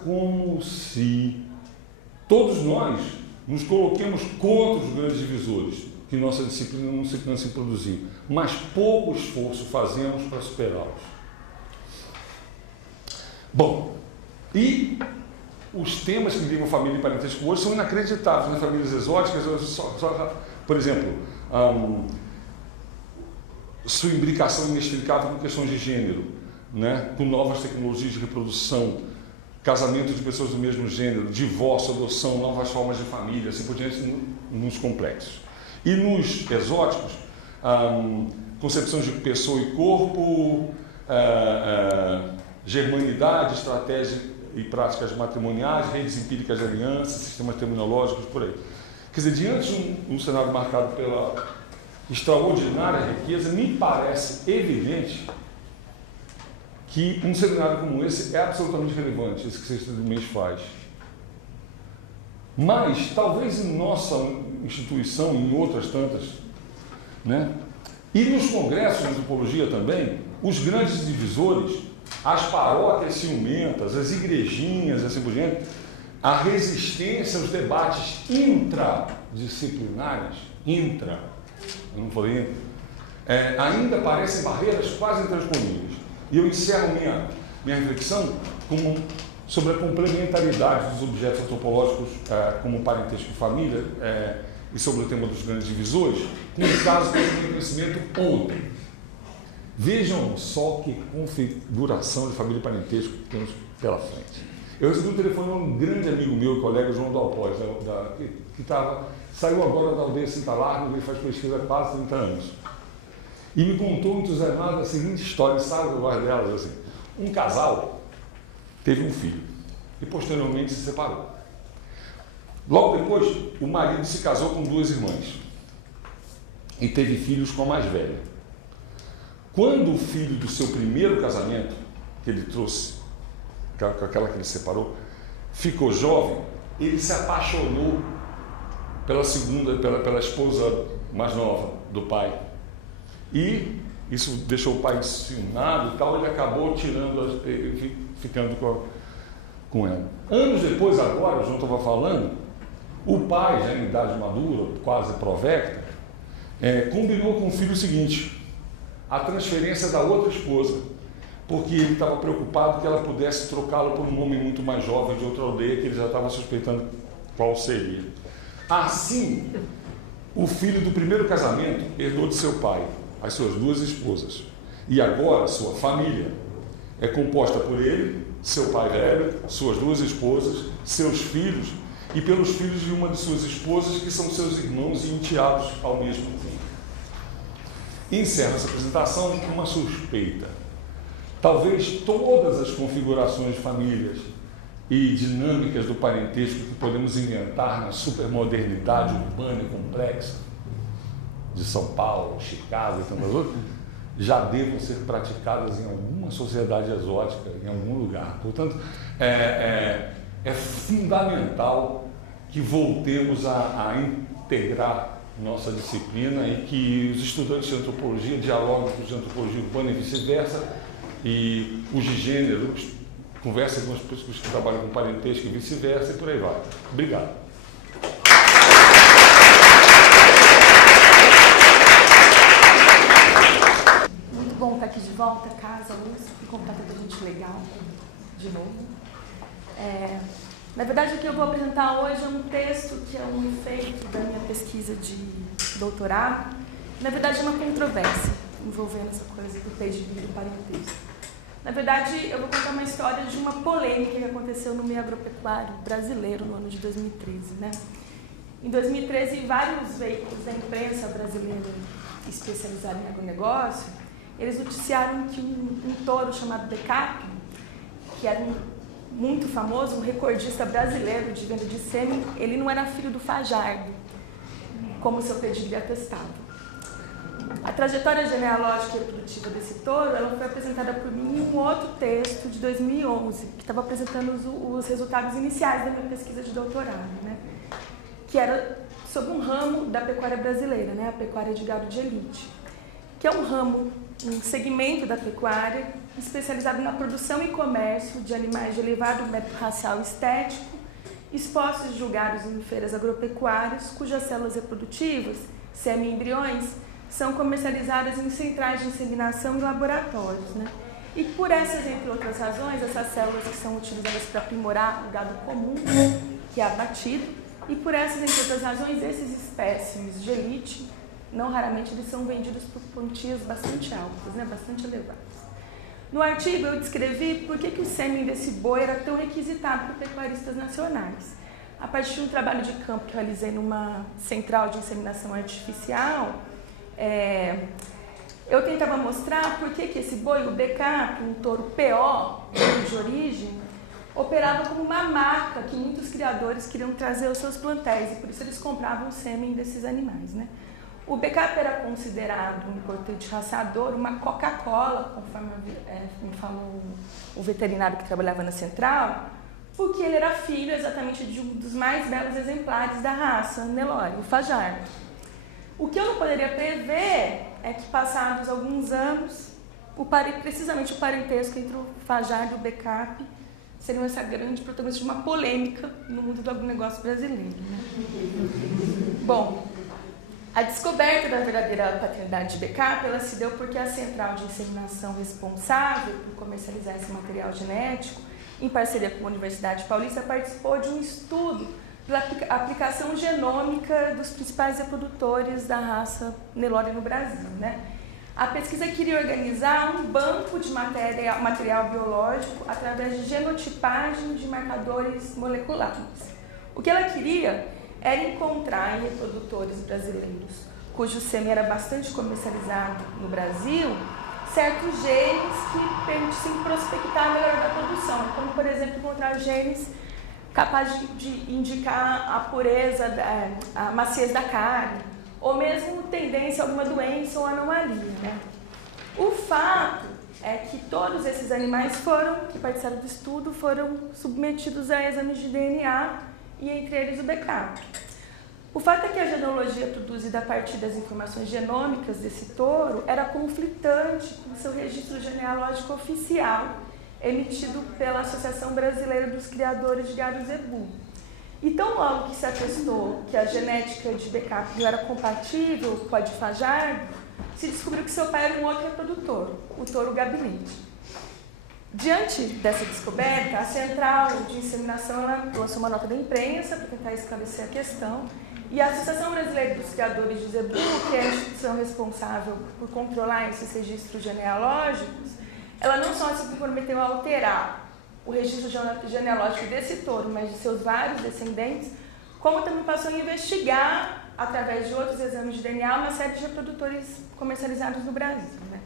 como se todos nós nos coloquemos contra os grandes divisores que nossa disciplina não se produzir, mas pouco esforço fazemos para superá-los. Bom, e os temas que ligam família e parentesco hoje são inacreditáveis. Nas famílias exóticas, por exemplo, sua imbricação inextricável com questões de gênero, né? Com novas tecnologias de reprodução, casamento de pessoas do mesmo gênero, divórcio, adoção, novas formas de família, assim por diante, nos complexos. E nos exóticos, concepção de pessoa e corpo, germanidade, estratégia e práticas matrimoniais, redes empíricas de alianças, sistemas terminológicos, por aí. Quer dizer, diante de um cenário marcado pela extraordinária riqueza, me parece evidente que um seminário como esse é absolutamente relevante, esse que o Sexta do Mês faz. Mas, talvez em nossa instituição, em outras tantas, né? E nos congressos de antropologia também, os grandes divisores, as paróquias ciumentas, as igrejinhas, assim por diante, a resistência aos debates intradisciplinares, eu não falei ainda parecem barreiras quase intransponíveis. E eu encerro minha reflexão sobre a complementaridade dos objetos antropológicos como parentesco e família e sobre o tema dos grandes divisores, com um caso que eu tive conhecimento ontem. Vejam só que configuração de família e parentesco que temos pela frente. Eu recebi um telefone de um grande amigo meu e colega, João Dalpós, que saiu agora da aldeia Sinta Largo, ele faz pesquisa há quase 30 anos. E me contou entusiasmado a seguinte história, sabe o bairro delas, assim. Um casal teve um filho e posteriormente se separou. Logo depois, o marido se casou com duas irmãs e teve filhos com a mais velha. Quando o filho do seu primeiro casamento, que ele trouxe, com aquela que ele separou, ficou jovem, ele se apaixonou pela esposa mais nova do pai. E isso deixou o pai enciumado e tal, ele acabou ficando com ela. Anos depois, agora, o João estava falando, o pai, já em idade madura, quase provecta, combinou com o filho o seguinte: a transferência da outra esposa, porque ele estava preocupado que ela pudesse trocá-lo por um homem muito mais jovem de outra aldeia, que ele já estava suspeitando qual seria. Assim, o filho do primeiro casamento herdou de seu pai as suas duas esposas. E agora sua família é composta por ele, seu pai velho, suas duas esposas, seus filhos e pelos filhos de uma de suas esposas, que são seus irmãos e enteados ao mesmo tempo. Encerro essa apresentação com uma suspeita. Talvez todas as configurações de famílias e dinâmicas do parentesco que podemos inventar na supermodernidade urbana e complexa de São Paulo, Chicago e tantas outras, já devam ser praticadas em alguma sociedade exótica, em algum lugar. Portanto, é fundamental que voltemos a integrar nossa disciplina e que os estudantes de antropologia dialoguem com os de antropologia urbana e vice-versa, e os de gênero conversem com as pessoas que trabalham com parentesco e vice-versa, e por aí vai. Obrigado. volta a casa hoje, em contato com a gente legal, de novo. Na verdade, o que eu vou apresentar hoje é um texto que é um efeito da minha pesquisa de doutorado. Na verdade, é uma controvérsia envolvendo essa coisa do pedigree e do parentesco. Na verdade, eu vou contar uma história de uma polêmica que aconteceu no meio agropecuário brasileiro no ano de 2013, né? Em 2013, vários veículos da imprensa brasileira especializada em agronegócio, eles noticiaram que um touro chamado Becap, que era muito famoso, um recordista brasileiro de venda de sêmen, ele não era filho do Fajardo, como seu pedigree atestava. A trajetória genealógica e reprodutiva desse touro, ela foi apresentada por mim em um outro texto de 2011, que estava apresentando os resultados iniciais da minha pesquisa de doutorado, né? Que era sobre um ramo da pecuária brasileira, né? A pecuária de gado de elite, que é um ramo, um segmento da pecuária especializado na produção e comércio de animais de elevado mérito racial e estético, expostos e julgados em feiras agropecuárias, cujas células reprodutivas, semi-embriões, são comercializadas em centrais de inseminação e laboratórios, né? E por essas, entre outras razões, essas células que são utilizadas para aprimorar o gado comum, que é abatido, e por essas, entre outras razões, esses espécimes de elite, não raramente, eles são vendidos por quantias bastante altas, né? Bastante elevadas. No artigo, eu descrevi por que o sêmen desse boi era tão requisitado por pecuaristas nacionais. A partir de um trabalho de campo que eu realizei numa central de inseminação artificial, eu tentava mostrar por que esse boi, o Becap, um touro PO de origem, operava como uma marca que muitos criadores queriam trazer aos seus plantéis, e por isso eles compravam o sêmen desses animais, né? O Becap era considerado um importante raçador, uma Coca-Cola, conforme me falou o veterinário que trabalhava na central, porque ele era filho exatamente de um dos mais belos exemplares da raça Nelore, o Fajardo. O que eu não poderia prever é que, passados alguns anos, precisamente o parentesco entre o Fajardo e o Becap seria essa grande protagonista de uma polêmica no mundo do agronegócio brasileiro, né? Bom, a descoberta da verdadeira paternidade de Becap, ela se deu porque a central de inseminação responsável por comercializar esse material genético, em parceria com a Universidade Paulista, participou de um estudo pela aplicação genômica dos principais reprodutores da raça Nelore no Brasil, né? A pesquisa queria organizar um banco de material biológico através de genotipagem de marcadores moleculares. O que ela queria era encontrar em reprodutores brasileiros, cujo sêmen era bastante comercializado no Brasil, certos genes que permitissem prospectar a melhora da produção, como, por exemplo, encontrar genes capazes de indicar a pureza, a maciez da carne, ou mesmo tendência a alguma doença ou anomalia, né? O fato é que todos esses animais que participaram do estudo foram submetidos a exames de DNA, e entre eles o Becap. O fato é que a genealogia produzida a partir das informações genômicas desse touro era conflitante com seu registro genealógico oficial, emitido pela Associação Brasileira dos Criadores de Gado Zebu. E tão logo que se atestou que a genética de Becap não era compatível com a de Fajardo, se descobriu que seu pai era um outro reprodutor, o touro Gabinete. Diante dessa descoberta, a Central de Inseminação lançou uma nota da imprensa para tentar esclarecer a questão, e a Associação Brasileira dos Criadores de Zebu, que é a instituição responsável por controlar esses registros genealógicos, ela não só se comprometeu a alterar o registro genealógico desse touro, mas de seus vários descendentes, como também passou a investigar, através de outros exames de DNA, uma série de reprodutores comercializados no Brasil, né?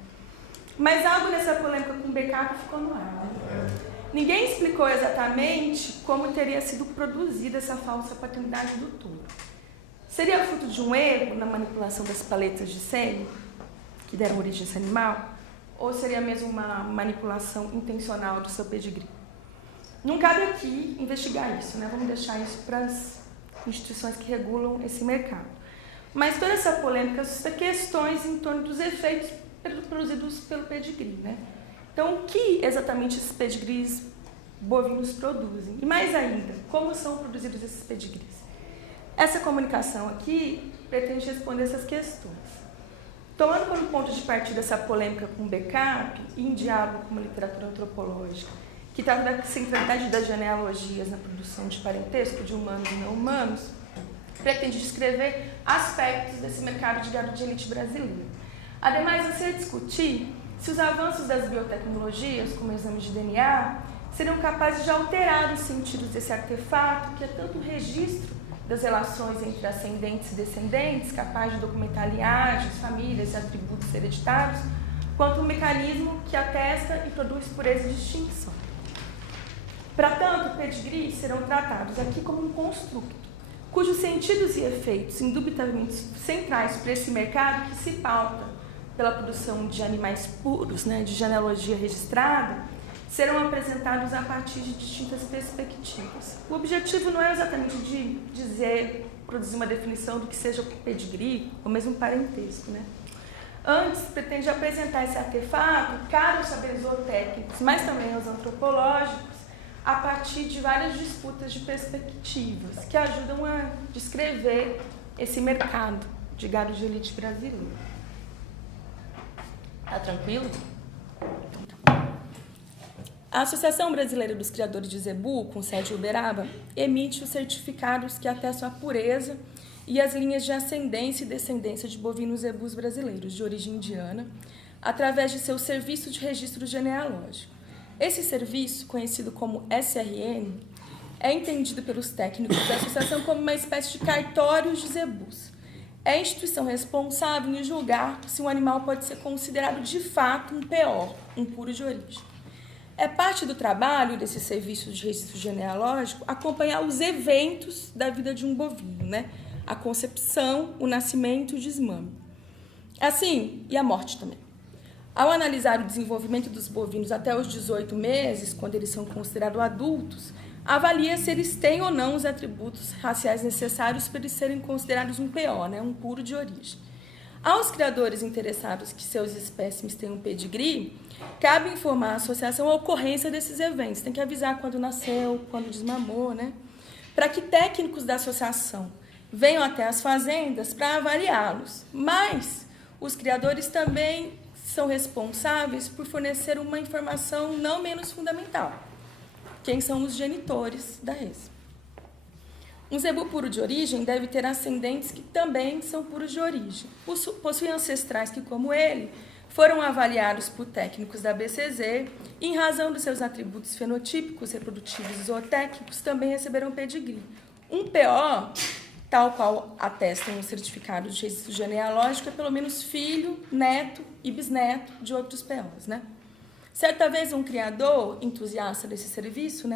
Mas algo nessa polêmica com o Becap ficou no ar, né? Ninguém explicou exatamente como teria sido produzida essa falsa paternidade do touro. Seria fruto de um erro na manipulação das paletas de sêmen, que deram origem a esse animal, ou seria mesmo uma manipulação intencional do seu pedigree? Não cabe aqui investigar isso, né? Vamos deixar isso para as instituições que regulam esse mercado. Mas toda essa polêmica suscita questões em torno dos efeitos produzidos pelo pedigree, né? Então, o que exatamente esses pedigrees bovinos produzem? E mais ainda, como são produzidos esses pedigrees? Essa comunicação aqui pretende responder essas questões. Tomando como ponto de partida essa polêmica com o BECAP, e em diálogo com uma literatura antropológica, que trata da centralidade das genealogias na produção de parentesco de humanos e não humanos, pretende descrever aspectos desse mercado de gado de elite brasileiro. Ademais, você vai discutir se os avanços das biotecnologias, como exames de DNA, seriam capazes de alterar os sentidos desse artefato, que é tanto o registro das relações entre ascendentes e descendentes, capaz de documentar linhagens, famílias e atributos hereditários, quanto o mecanismo que atesta e produz pureza e distinção. Para tanto, pedigrees serão tratados aqui como um construto, cujos sentidos e efeitos, indubitavelmente centrais para esse mercado que se pauta pela produção de animais puros, de genealogia registrada, serão apresentados a partir de distintas perspectivas. O objetivo não é exatamente de produzir uma definição do que seja pedigree ou mesmo parentesco, Antes, pretende apresentar esse artefato, caro aos saberes zootécnicos, mas também aos antropológicos, a partir de várias disputas de perspectivas que ajudam a descrever esse mercado de gado de elite brasileiro. Tá tranquilo? A Associação Brasileira dos Criadores de Zebu, com sede em Uberaba, emite os certificados que atestam a pureza e as linhas de ascendência e descendência de bovinos zebus brasileiros de origem indiana, através de seu serviço de registro genealógico. Esse serviço, conhecido como SRN, é entendido pelos técnicos da associação como uma espécie de cartório de zebus. É a instituição responsável em julgar se um animal pode ser considerado de fato um PO, um puro de origem. É parte do trabalho desse serviço de registro genealógico acompanhar os eventos da vida de um bovino, A concepção, o nascimento e o desmame. Assim, e a morte também. Ao analisar o desenvolvimento dos bovinos até os 18 meses, quando eles são considerados adultos, avalia se eles têm ou não os atributos raciais necessários para eles serem considerados um PO, um puro de origem. Aos criadores interessados que seus espécimes tenham pedigree, cabe informar a associação a ocorrência desses eventos. Tem que avisar quando nasceu, quando desmamou, Para que técnicos da associação venham até as fazendas para avaliá-los. Mas os criadores também são responsáveis por fornecer uma informação não menos fundamental. Quem são os genitores da res? Um zebu puro de origem deve ter ascendentes que também são puros de origem. Possui ancestrais que, como ele, foram avaliados por técnicos da BCZ e, em razão dos seus atributos fenotípicos, reprodutivos e zootécnicos, também receberão pedigree. Um PO, tal qual atestam os certificados de registro genealógico, é pelo menos filho, neto e bisneto de outros POs, Certa vez, um criador entusiasta desse serviço,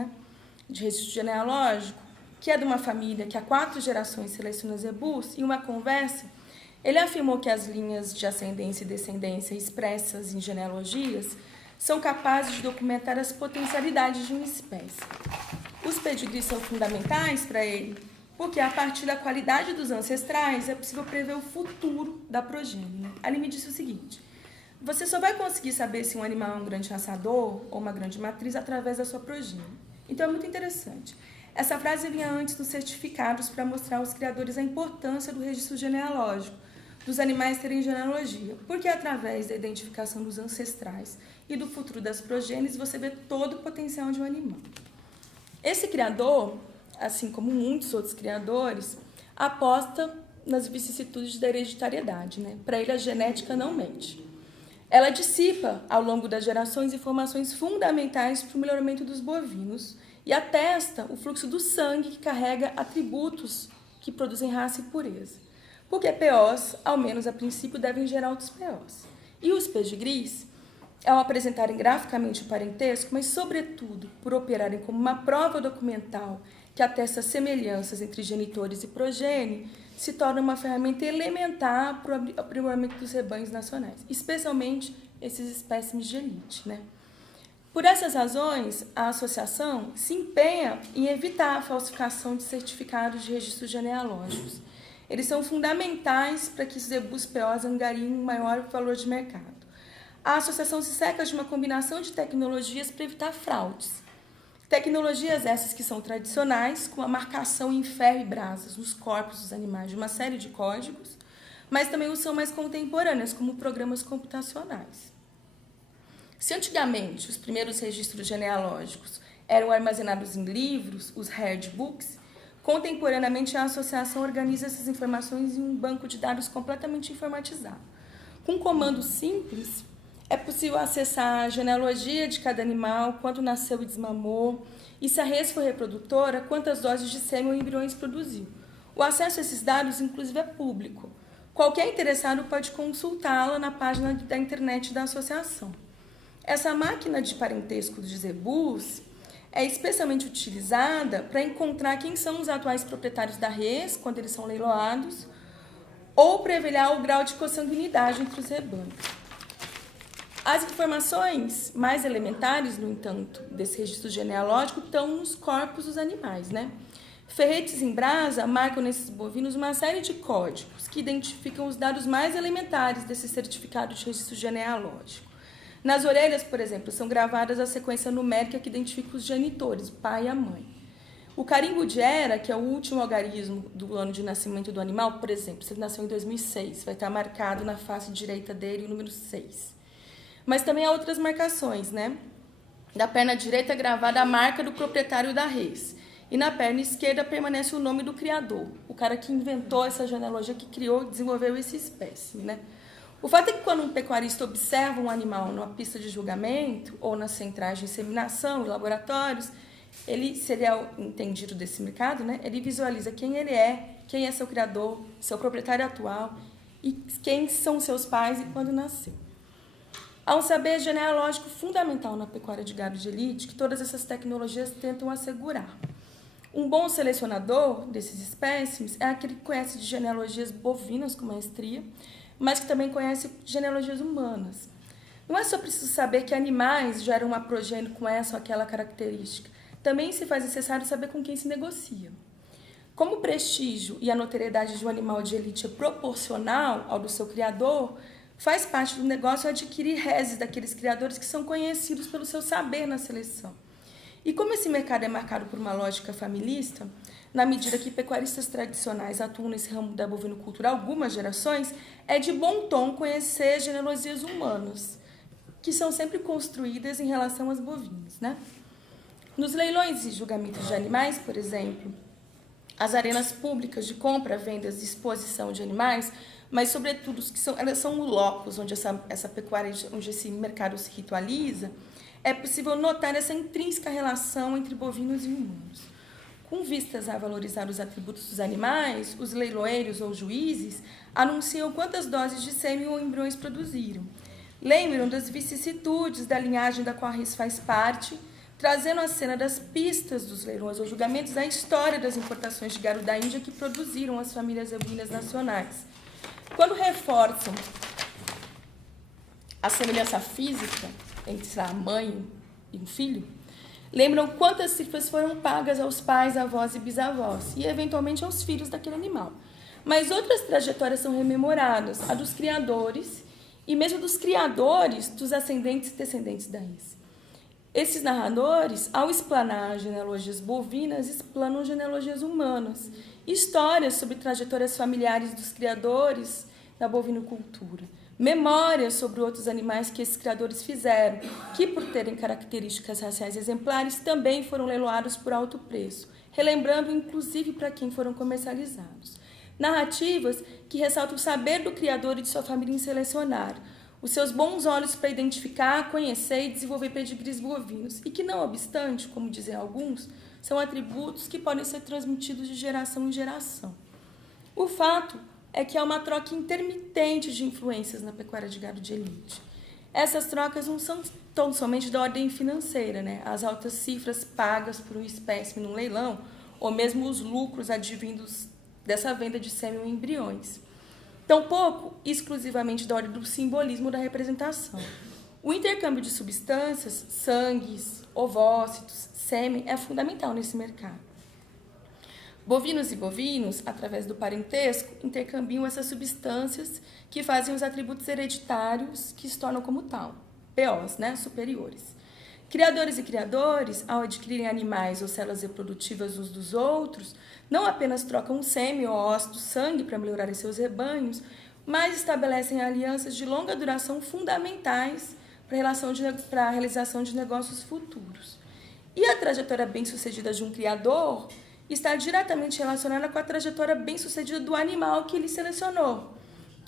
de registro genealógico, que é de uma família que há 4 gerações seleciona zebus, em uma conversa, ele afirmou que as linhas de ascendência e descendência expressas em genealogias são capazes de documentar as potencialidades de uma espécie. Os pedigrees são fundamentais para ele, porque a partir da qualidade dos ancestrais é possível prever o futuro da progênie. Ele me disse o seguinte: você só vai conseguir saber se um animal é um grande raçador ou uma grande matriz através da sua progênie. Então é muito interessante. Essa frase vinha antes dos certificados para mostrar aos criadores a importância do registro genealógico, dos animais terem genealogia, porque através da identificação dos ancestrais e do futuro das progênies você vê todo o potencial de um animal. Esse criador, assim como muitos outros criadores, aposta nas vicissitudes da hereditariedade. Para ele, a genética não mente. Ela dissipa, ao longo das gerações, informações fundamentais para o melhoramento dos bovinos e atesta o fluxo do sangue que carrega atributos que produzem raça e pureza. Porque POs, ao menos a princípio, devem gerar outros POs. E os pedigrees, ao apresentarem graficamente o parentesco, mas, sobretudo, por operarem como uma prova documental que atesta semelhanças entre genitores e progênie, se torna uma ferramenta elementar para o aprimoramento dos rebanhos nacionais, especialmente esses espécimes de elite. Por essas razões, a associação se empenha em evitar a falsificação de certificados de registros genealógicos. Eles são fundamentais para que os zebus POs angariem um maior valor de mercado. A associação se cerca de uma combinação de tecnologias para evitar fraudes. Tecnologias essas que são tradicionais, com a marcação em ferro e brasas nos corpos dos animais de uma série de códigos, mas também o são mais contemporâneas, como programas computacionais. Se antigamente os primeiros registros genealógicos eram armazenados em livros, os herd books, contemporaneamente a associação organiza essas informações em um banco de dados completamente informatizado. Com um comando simples, é possível acessar a genealogia de cada animal, quando nasceu e desmamou, e se a res for reprodutora, quantas doses de sêmen ou embriões produziu. O acesso a esses dados, inclusive, é público. Qualquer interessado pode consultá-la na página da internet da associação. Essa máquina de parentesco de zebus é especialmente utilizada para encontrar quem são os atuais proprietários da res, quando eles são leiloados, ou para avaliar o grau de consanguinidade entre os rebanhos. As informações mais elementares, no entanto, desse registro genealógico estão nos corpos dos animais, né? Ferretes em brasa marcam nesses bovinos uma série de códigos que identificam os dados mais elementares desse certificado de registro genealógico. Nas orelhas, por exemplo, são gravadas a sequência numérica que identifica os genitores, o pai e a mãe. O carimbo de era, que é o último algarismo do ano de nascimento do animal, por exemplo, se ele nasceu em 2006, vai estar marcado na face direita dele o número 6. Mas também há outras marcações, né? Da perna direita é gravada a marca do proprietário da res. E na perna esquerda permanece o nome do criador, o cara que inventou essa genealogia, que criou e desenvolveu esse espécime, né? O fato é que quando um pecuarista observa um animal numa pista de julgamento ou nas centrais de inseminação e laboratórios, se ele é o entendido desse mercado, né, ele visualiza quem ele é, quem é seu criador, seu proprietário atual e quem são seus pais e quando nasceu. Há um saber genealógico fundamental na pecuária de gado de elite que todas essas tecnologias tentam assegurar. Um bom selecionador desses espécimes é aquele que conhece de genealogias bovinas com maestria, mas que também conhece genealogias humanas. Não é só preciso saber que animais geram uma progênie com essa ou aquela característica. Também se faz necessário saber com quem se negocia. Como o prestígio e a notoriedade de um animal de elite é proporcional ao do seu criador, faz parte do negócio adquirir reses daqueles criadores que são conhecidos pelo seu saber na seleção. E como esse mercado é marcado por uma lógica familista, na medida que pecuaristas tradicionais atuam nesse ramo da bovinocultura há algumas gerações, é de bom tom conhecer genealogias humanas, que são sempre construídas em relação às bovinas, né? Nos leilões e julgamentos de animais, por exemplo, as arenas públicas de compra, vendas e exposição de animais, mas, sobretudo, elas são o locus onde essa pecuária, onde esse mercado se ritualiza, é possível notar essa intrínseca relação entre bovinos e humanos. Com vistas a valorizar os atributos dos animais, os leiloeiros ou juízes anunciam quantas doses de sêmen ou embriões produziram. Lembram das vicissitudes da linhagem da qual a res faz parte, trazendo à cena das pistas dos leilões ou julgamentos a história das importações de gado da Índia que produziram as famílias bovinas nacionais. Quando reforçam a semelhança física entre a mãe e um filho, lembram quantas cifras foram pagas aos pais, avós e bisavós, e eventualmente aos filhos daquele animal. Mas outras trajetórias são rememoradas, a dos criadores e mesmo dos criadores dos ascendentes e descendentes da res. Esses narradores, ao explanar genealogias bovinas, explanam genealogias humanas, histórias sobre trajetórias familiares dos criadores da bovinocultura, memórias sobre outros animais que esses criadores fizeram, que, por terem características raciais exemplares, também foram leiloados por alto preço, relembrando inclusive para quem foram comercializados. Narrativas que ressaltam o saber do criador e de sua família em selecionar, os seus bons olhos para identificar, conhecer e desenvolver pedigrees bovinos, e que, não obstante, como dizem alguns, são atributos que podem ser transmitidos de geração em geração. O fato é que há uma troca intermitente de influências na pecuária de gado de elite. Essas trocas não são tão somente da ordem financeira, né? As altas cifras pagas por um espécime num leilão, ou mesmo os lucros advindos dessa venda de sêmen ou embriões. Tampouco exclusivamente da ordem do simbolismo da representação. O intercâmbio de substâncias, sangues, ovócitos, sêmen, é fundamental nesse mercado. Bovinos e bovinos, através do parentesco, intercambiam essas substâncias que fazem os atributos hereditários que se tornam como tal, POs, né, superiores. Criadores e criadores, ao adquirirem animais ou células reprodutivas uns dos outros, não apenas trocam sêmen ou ósseo do sangue para melhorar seus rebanhos, mas estabelecem alianças de longa duração fundamentais para a realização de negócios futuros. E a trajetória bem-sucedida de um criador está diretamente relacionada com a trajetória bem-sucedida do animal que ele selecionou,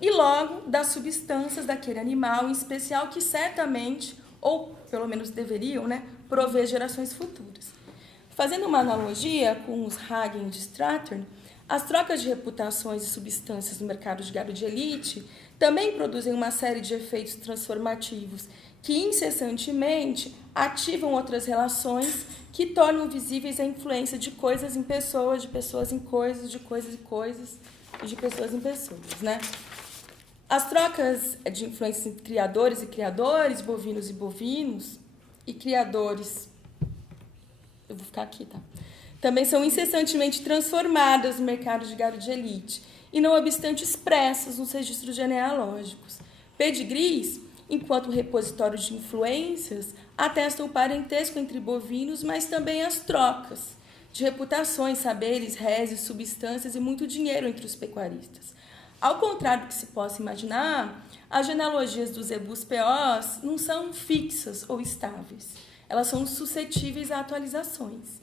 e logo das substâncias daquele animal em especial que certamente, ou pelo menos deveriam, prover gerações futuras. Fazendo uma analogia com os Hagen de Strathern, as trocas de reputações e substâncias no mercado de gado de elite também produzem uma série de efeitos transformativos que incessantemente ativam outras relações que tornam visíveis a influência de coisas em pessoas, de pessoas em coisas, de coisas em coisas e de pessoas em pessoas, As trocas de influências entre criadores e criadores, bovinos e bovinos, e criadores... Eu vou ficar aqui, tá? Também são incessantemente transformadas no mercado de gado de elite e, não obstante, expressas nos registros genealógicos. Pedigrees, enquanto repositório de influências, atestam o parentesco entre bovinos, mas também as trocas de reputações, saberes, reses, substâncias e muito dinheiro entre os pecuaristas. Ao contrário do que se possa imaginar, as genealogias dos zebus POs não são fixas ou estáveis. Elas são suscetíveis a atualizações.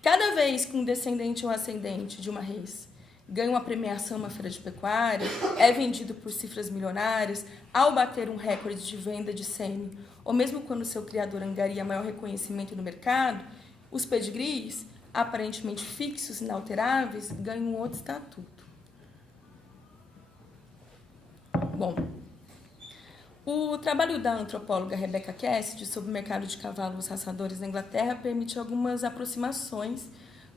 Cada vez que um descendente ou ascendente de uma res ganha uma premiação em uma feira de pecuária, é vendido por cifras milionárias, ao bater um recorde de venda de sêmen, ou mesmo quando seu criador angaria maior reconhecimento no mercado, os pedigrees, aparentemente fixos e inalteráveis, ganham um outro estatuto. Bom, o trabalho da antropóloga Rebecca Cassidy sobre o mercado de cavalos raçadores na Inglaterra permite algumas aproximações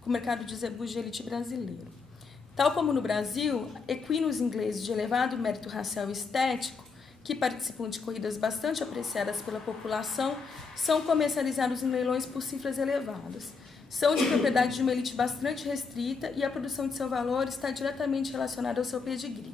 com o mercado de zebus de elite brasileiro. Tal como no Brasil, equinos ingleses de elevado mérito racial e estético, que participam de corridas bastante apreciadas pela população, são comercializados em leilões por cifras elevadas. São de propriedade de uma elite bastante restrita e a produção de seu valor está diretamente relacionada ao seu pedigree.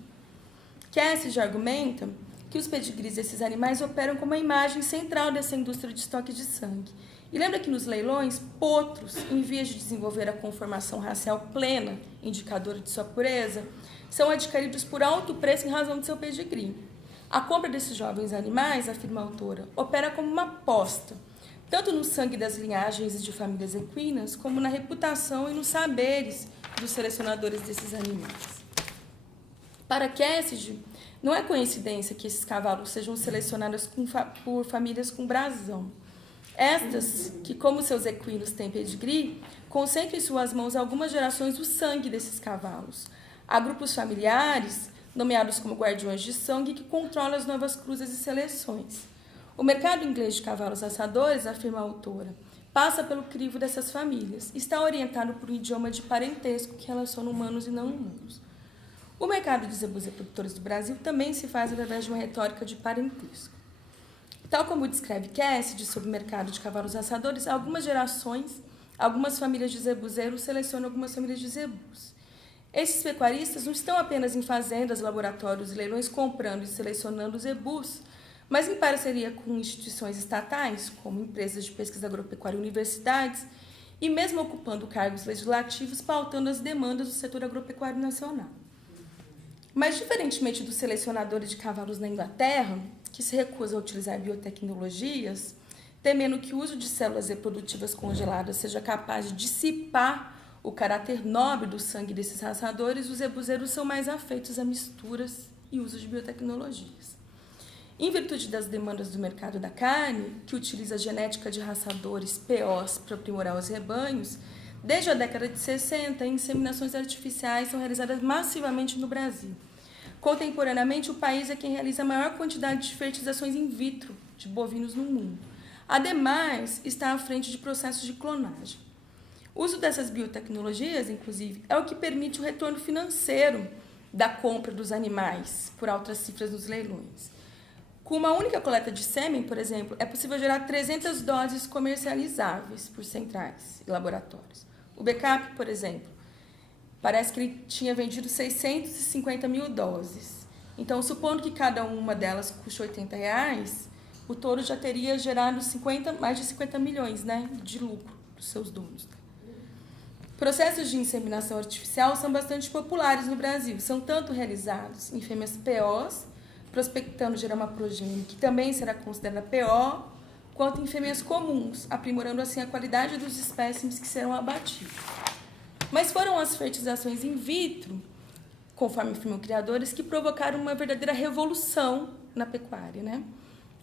Cassidy argumenta que os pedigrees desses animais operam como a imagem central dessa indústria de estoque de sangue. E lembra que nos leilões, potros, em vias de desenvolver a conformação racial plena, indicadora de sua pureza, são adquiridos por alto preço em razão de seu pedigree. A compra desses jovens animais, afirma a autora, opera como uma aposta, tanto no sangue das linhagens e de famílias equinas, como na reputação e nos saberes dos selecionadores desses animais. Para Cassidy, não é coincidência que esses cavalos sejam selecionados por famílias com brasão. Estas, que como seus equinos têm pedigree, concentram em suas mãos algumas gerações do sangue desses cavalos. Há grupos familiares, nomeados como guardiões de sangue, que controlam as novas cruzes e seleções. O mercado inglês de cavalos raçadores, afirma a autora, passa pelo crivo dessas famílias. Está orientado por um idioma de parentesco que relaciona humanos e não humanos. O mercado de zebus reprodutores do Brasil também se faz através de uma retórica de parentesco. Tal como descreve Cassidy sobre o mercado de cavalos raçadores, algumas gerações, algumas famílias de zebuzeiros selecionam algumas famílias de zebus. Esses pecuaristas não estão apenas em fazendas, laboratórios e leilões comprando e selecionando zebus, mas em parceria com instituições estatais, como empresas de pesquisa agropecuária e universidades, e mesmo ocupando cargos legislativos, pautando as demandas do setor agropecuário nacional. Mas, diferentemente dos selecionadores de cavalos na Inglaterra, que se recusam a utilizar biotecnologias, temendo que o uso de células reprodutivas congeladas seja capaz de dissipar o caráter nobre do sangue desses raçadores, os zebuzeiros são mais afeitos a misturas e uso de biotecnologias. Em virtude das demandas do mercado da carne, que utiliza a genética de raçadores POs para aprimorar os rebanhos, desde a década de 60, inseminações artificiais são realizadas massivamente no Brasil. Contemporaneamente, o país é quem realiza a maior quantidade de fertilizações in vitro de bovinos no mundo. Ademais, está à frente de processos de clonagem. O uso dessas biotecnologias, inclusive, é o que permite o retorno financeiro da compra dos animais por altas cifras nos leilões. Com uma única coleta de sêmen, por exemplo, é possível gerar 300 doses comercializáveis por centrais e laboratórios. O Backup, por exemplo, parece que ele tinha vendido 650 mil doses. Então, supondo que cada uma delas custe R$80, o touro já teria gerado mais de 50 milhões, de lucro dos seus donos. Processos de inseminação artificial são bastante populares no Brasil. São tanto realizados em fêmeas POs, prospectando gerar uma progênie que também será considerada PO, quanto em fêmeas comuns, aprimorando assim a qualidade dos espécimes que serão abatidos. Mas foram as fertilizações in vitro, conforme afirmam criadores, que provocaram uma verdadeira revolução na pecuária, né?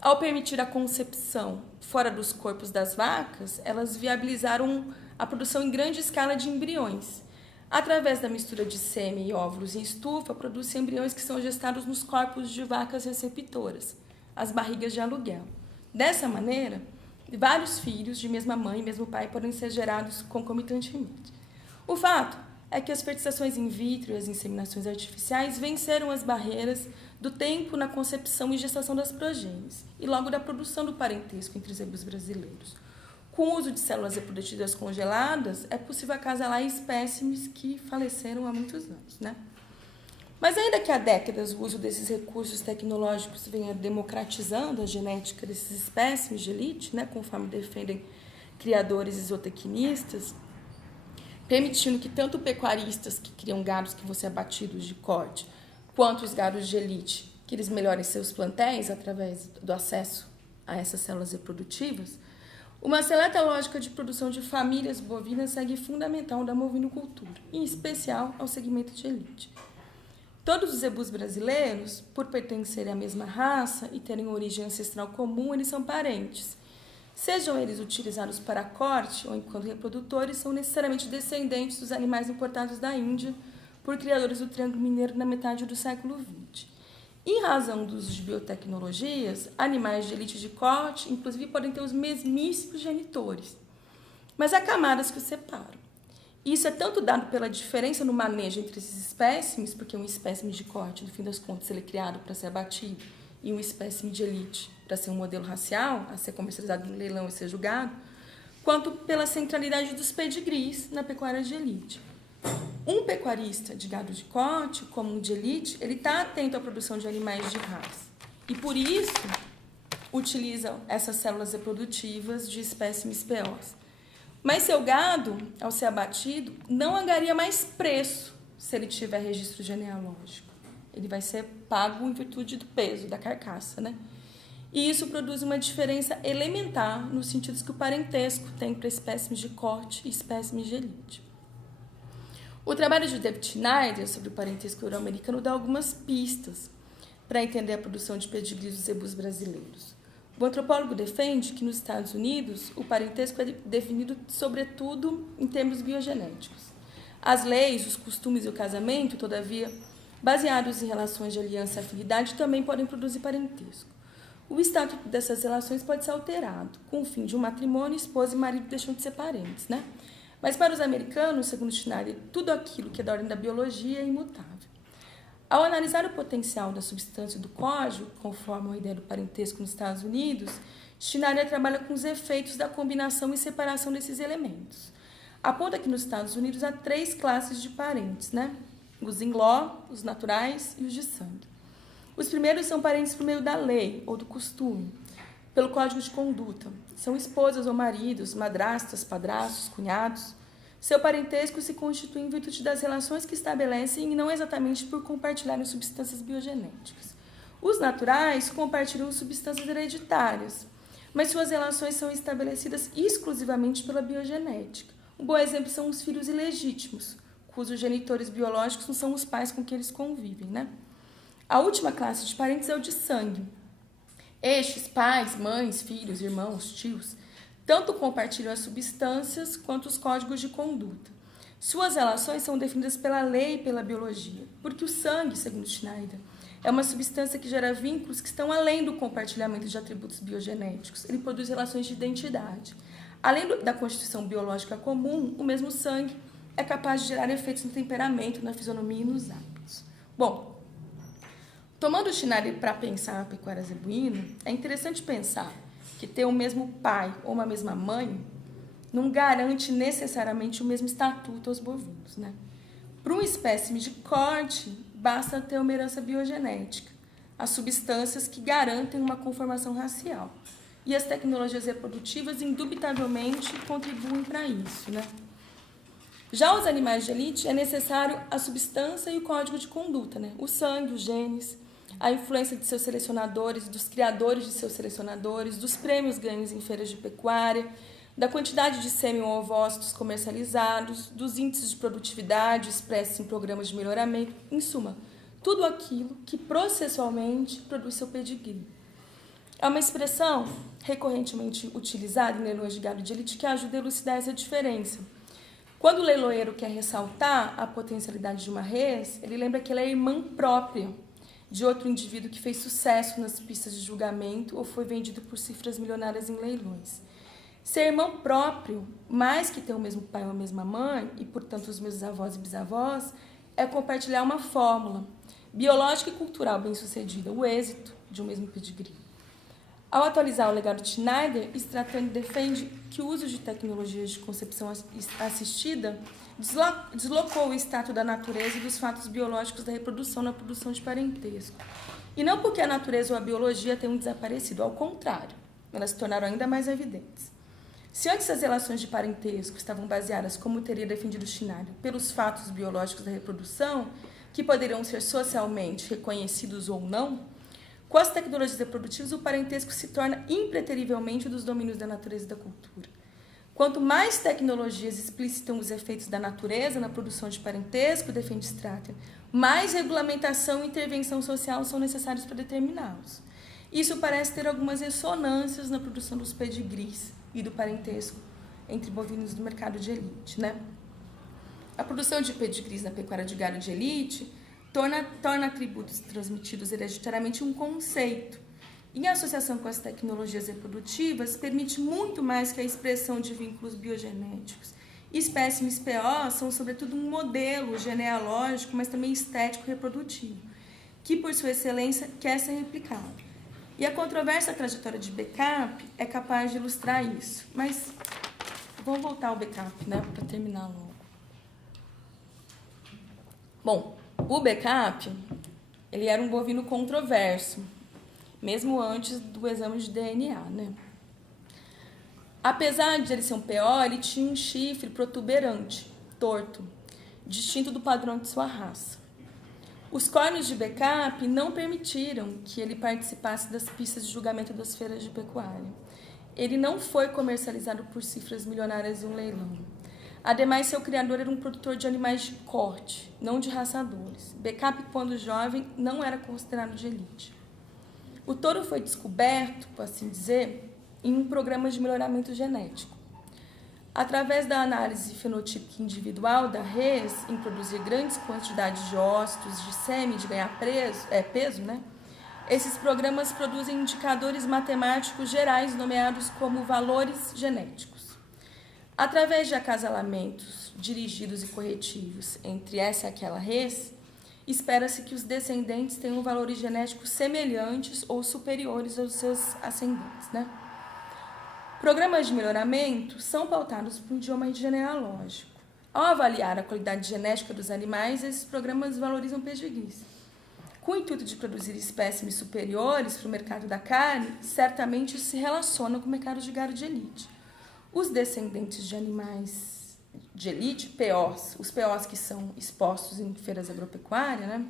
Ao permitir a concepção fora dos corpos das vacas, elas viabilizaram a produção em grande escala de embriões. Através da mistura de sêmen e óvulos em estufa, produzem embriões que são gestados nos corpos de vacas receptoras, as barrigas de aluguel. Dessa maneira, vários filhos de mesma mãe e mesmo pai podem ser gerados concomitantemente. O fato é que as fertilizações in vitro e as inseminações artificiais venceram as barreiras do tempo na concepção e gestação das progênies e logo da produção do parentesco entre os zebus brasileiros. Com o uso de células reprodutivas congeladas, é possível acasalar espécimes que faleceram há muitos anos, né? Mas ainda que há décadas o uso desses recursos tecnológicos venha democratizando a genética desses espécimes de elite, né, conforme defendem criadores e zootecnistas, permitindo que tanto pecuaristas que criam gados que vão ser abatidos de corte, quanto os gados de elite, que eles melhorem seus plantéis através do acesso a essas células reprodutivas, uma seleta lógica de produção de famílias bovinas segue fundamental da bovinocultura, em especial ao segmento de elite. Todos os zebus brasileiros, por pertencerem à mesma raça e terem origem ancestral comum, eles são parentes. Sejam eles utilizados para corte ou enquanto reprodutores, são necessariamente descendentes dos animais importados da Índia por criadores do Triângulo Mineiro na metade do século XX. Em razão do uso de biotecnologias, animais de elite de corte, inclusive, podem ter os mesmíssimos genitores. Mas há camadas que os separam. Isso é tanto dado pela diferença no manejo entre esses espécimes, porque um espécime de corte, no fim das contas, ele é criado para ser abatido, e um espécime de elite para ser um modelo racial, a ser comercializado no leilão e ser julgado, quanto pela centralidade dos pedigrees na pecuária de elite. Um pecuarista de gado de corte, como um de elite, ele está atento à produção de animais de raça. E, por isso, utiliza essas células reprodutivas de espécimes POs. Mas seu gado, ao ser abatido, não angariaria mais preço se ele tiver registro genealógico. Ele vai ser pago em virtude do peso da carcaça, né? E isso produz uma diferença elementar nos sentidos que o parentesco tem para espécimes de corte e espécimes de elite. O trabalho de David Schneider sobre o parentesco euro-americano dá algumas pistas para entender a produção de pedigrees dos zebus brasileiros. O antropólogo defende que nos Estados Unidos o parentesco é definido sobretudo em termos biogenéticos. As leis, os costumes e o casamento, todavia, baseados em relações de aliança e afinidade, também podem produzir parentesco. O status dessas relações pode ser alterado. Com o fim de um matrimônio, esposa e marido deixam de ser parentes, né? Mas para os americanos, segundo Schneider, tudo aquilo que é da ordem da biologia é imutável. Ao analisar o potencial da substância do código, conforme a ideia do parentesco nos Estados Unidos, Schneider trabalha com os efeitos da combinação e separação desses elementos. Aponta que nos Estados Unidos há 3 classes de parentes, né? Os in-law, os naturais e os de sangue. Os primeiros são parentes por meio da lei ou do costume, pelo código de conduta. São esposas ou maridos, madrastas, padrastos, cunhados. Seu parentesco se constitui em virtude das relações que estabelecem e não exatamente por compartilharem substâncias biogenéticas. Os naturais compartilham substâncias hereditárias, mas suas relações são estabelecidas exclusivamente pela biogenética. Um bom exemplo são os filhos ilegítimos, cujos genitores biológicos não são os pais com quem eles convivem, né? A última classe de parentes é o de sangue. Estes, pais, mães, filhos, irmãos, tios, tanto compartilham as substâncias quanto os códigos de conduta. Suas relações são definidas pela lei e pela biologia, porque o sangue, segundo Schneider, é uma substância que gera vínculos que estão além do compartilhamento de atributos biogenéticos. Ele produz relações de identidade. Além da constituição biológica comum, o mesmo sangue é capaz de gerar efeitos no temperamento, na fisionomia e nos hábitos. Bom, tomando o Schneider para pensar a pecuária zebuína, é interessante pensar que ter o mesmo pai ou uma mesma mãe não garante necessariamente o mesmo estatuto aos bovinos, né? Para um espécime de corte, basta ter uma herança biogenética, as substâncias que garantem uma conformação racial. E as tecnologias reprodutivas, indubitavelmente, contribuem para isso, né? Já os animais de elite, é necessário a substância e o código de conduta, né? O sangue, os genes, a influência de seus selecionadores, dos criadores de seus selecionadores, dos prêmios ganhos em feiras de pecuária, da quantidade de sêmen ou ovócitos comercializados, dos índices de produtividade expressos em programas de melhoramento, em suma, tudo aquilo que processualmente produz seu pedigree. É uma expressão recorrentemente utilizada em leilões de gado de elite que ajuda a elucidar essa diferença. Quando o leiloeiro quer ressaltar a potencialidade de uma res, ele lembra que ela é irmã própria de outro indivíduo que fez sucesso nas pistas de julgamento ou foi vendido por cifras milionárias em leilões. Ser irmão próprio, mais que ter o mesmo pai ou a mesma mãe, e portanto os mesmos avós e bisavós, é compartilhar uma fórmula biológica e cultural bem-sucedida, o êxito de um mesmo pedigree. Ao atualizar o legado de Schneider, Stratton defende que o uso de tecnologias de concepção assistida deslocou o status da natureza e dos fatos biológicos da reprodução na produção de parentesco. E não porque a natureza ou a biologia tenham desaparecido, ao contrário, elas se tornaram ainda mais evidentes. Se antes as relações de parentesco estavam baseadas, como teria defendido Schneider, pelos fatos biológicos da reprodução, que poderiam ser socialmente reconhecidos ou não, com as tecnologias reprodutivas, o parentesco se torna impreterivelmente um dos domínios da natureza e da cultura. Quanto mais tecnologias explicitam os efeitos da natureza na produção de parentesco, defende Stratton, mais regulamentação e intervenção social são necessários para determiná-los. Isso parece ter algumas ressonâncias na produção dos pedigrees e do parentesco entre bovinos do mercado de elite, né? A produção de pedigrees na pecuária de gado de elite torna atributos transmitidos hereditariamente um conceito. Em associação com as tecnologias reprodutivas, permite muito mais que a expressão de vínculos biogenéticos. Espécimes PO são, sobretudo, um modelo genealógico, mas também estético reprodutivo, que, por sua excelência, quer ser replicado. E a controversa trajetória de Backup é capaz de ilustrar isso. Mas vamos voltar ao Backup, né, para terminar logo. Bom, o Backup, ele era um bovino controverso, mesmo antes do exame de DNA, né? Apesar de ele ser um PO, ele tinha um chifre protuberante, torto, distinto do padrão de sua raça. Os córneos de Backup não permitiram que ele participasse das pistas de julgamento das feiras de pecuária. Ele não foi comercializado por cifras milionárias em um leilão. Ademais, seu criador era um produtor de animais de corte, não de raçadores. Backup, quando jovem, não era considerado de elite. O touro foi descoberto, por assim dizer, em um programa de melhoramento genético. Através da análise fenotípica individual da res, em produzir grandes quantidades de ócitos, de sêmen, de ganhar peso, né? Esses programas produzem indicadores matemáticos gerais nomeados como valores genéticos. Através de acasalamentos dirigidos e corretivos entre essa e aquela res, espera-se que os descendentes tenham valores genéticos semelhantes ou superiores aos seus ascendentes, né? Programas de melhoramento são pautados por um idioma genealógico. Ao avaliar a qualidade genética dos animais, esses programas valorizam pedigrees. Com o intuito de produzir espécimes superiores para o mercado da carne, certamente se relacionam com o mercado de gado de elite. Os descendentes de animais de elite, POs, os POs que são expostos em feiras agropecuárias, né,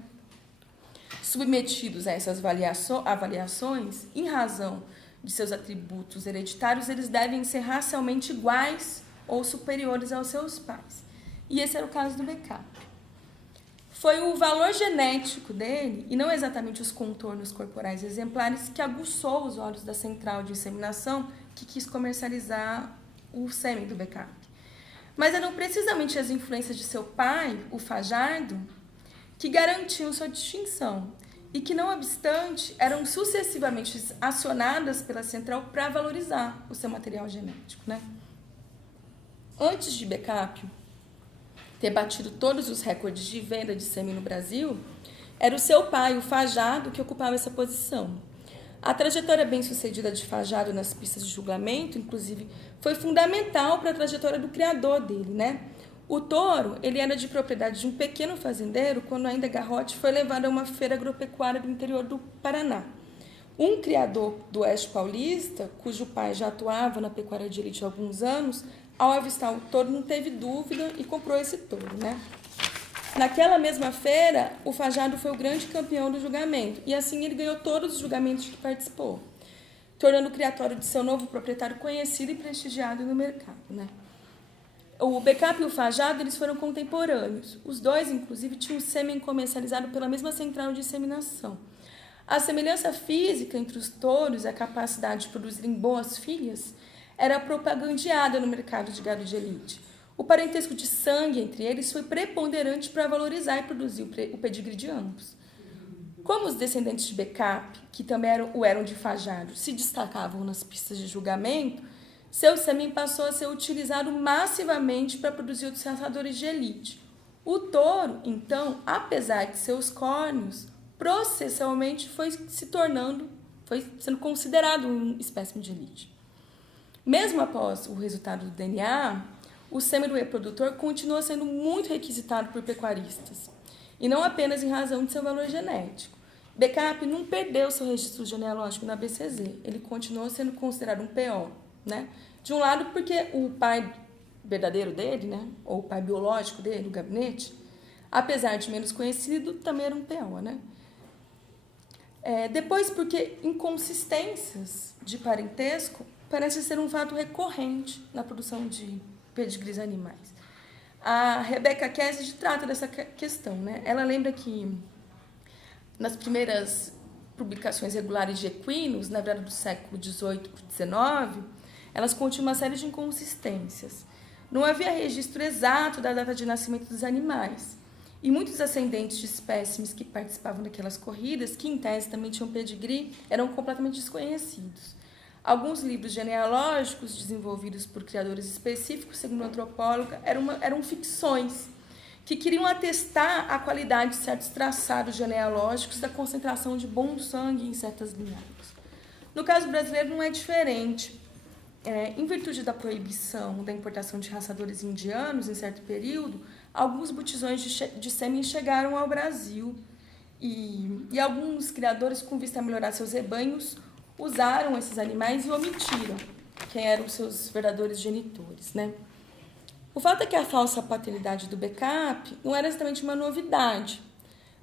submetidos a essas avaliações, em razão de seus atributos hereditários, eles devem ser racialmente iguais ou superiores aos seus pais. E esse era o caso do Backup. Foi o valor genético dele, e não exatamente os contornos corporais exemplares, que aguçou os olhos da central de inseminação que quis comercializar o sêmen do Backup. Mas eram precisamente as influências de seu pai, o Fajardo, que garantiam sua distinção e que, não obstante, eram sucessivamente acionadas pela central para valorizar o seu material genético, né? Antes de Backup ter batido todos os recordes de venda de sêmen no Brasil, era o seu pai, o Fajardo, que ocupava essa posição. A trajetória bem-sucedida de Fajardo nas pistas de julgamento, inclusive, foi fundamental para a trajetória do criador dele, né? O touro, ele era de propriedade de um pequeno fazendeiro quando ainda garrote foi levado a uma feira agropecuária do interior do Paraná. Um criador do Oeste Paulista, cujo pai já atuava na pecuária de elite há alguns anos, ao avistar o touro não teve dúvida e comprou esse touro, né? Naquela mesma feira, o Fajardo foi o grande campeão do julgamento, e assim ele ganhou todos os julgamentos que participou, tornando o criatório de seu novo proprietário conhecido e prestigiado no mercado, né? O Becap e o Fajardo, eles foram contemporâneos. Os dois, inclusive, tinham sêmen comercializado pela mesma central de inseminação. A semelhança física entre os touros e a capacidade de produzirem boas filhas era propagandeada no mercado de gado de elite. O parentesco de sangue entre eles foi preponderante para valorizar e produzir o pedigree de ambos. Como os descendentes de Becap, que também eram de Fajardo, se destacavam nas pistas de julgamento, seu sêmen passou a ser utilizado massivamente para produzir outros caçadores de elite. O touro, então, apesar de seus córneos, processualmente foi sendo considerado um espécime de elite. Mesmo após o resultado do DNA, o sêmen do reprodutor continua sendo muito requisitado por pecuaristas, e não apenas em razão de seu valor genético. Becap não perdeu seu registro genealógico na BCZ, ele continuou sendo considerado um PO, né? De um lado, porque o pai verdadeiro dele, né, ou o pai biológico dele, o gabinete, apesar de menos conhecido, também era um PO, né? Depois, porque inconsistências de parentesco parece ser um fato recorrente na produção de pedigrees animais. A Rebecca Cassidy trata dessa questão, né? Ela lembra que nas primeiras publicações regulares de equinos, na verdade do século XVIII para XIX, elas continham uma série de inconsistências. Não havia registro exato da data de nascimento dos animais. E muitos ascendentes de espécimes que participavam daquelas corridas, que em tese também tinham pedigree, eram completamente desconhecidos. Alguns livros genealógicos desenvolvidos por criadores específicos, segundo a antropóloga, eram ficções que queriam atestar a qualidade de certos traçados genealógicos da concentração de bom sangue em certas linhagens. No caso brasileiro não é diferente. Em virtude da proibição da importação de raçadores indianos em certo período, alguns botijões de sêmen chegaram ao Brasil e alguns criadores, com vista a melhorar seus rebanhos, usaram esses animais e omitiram quem eram seus verdadeiros genitores, né? O fato é que a falsa paternidade do Becap não era exatamente uma novidade,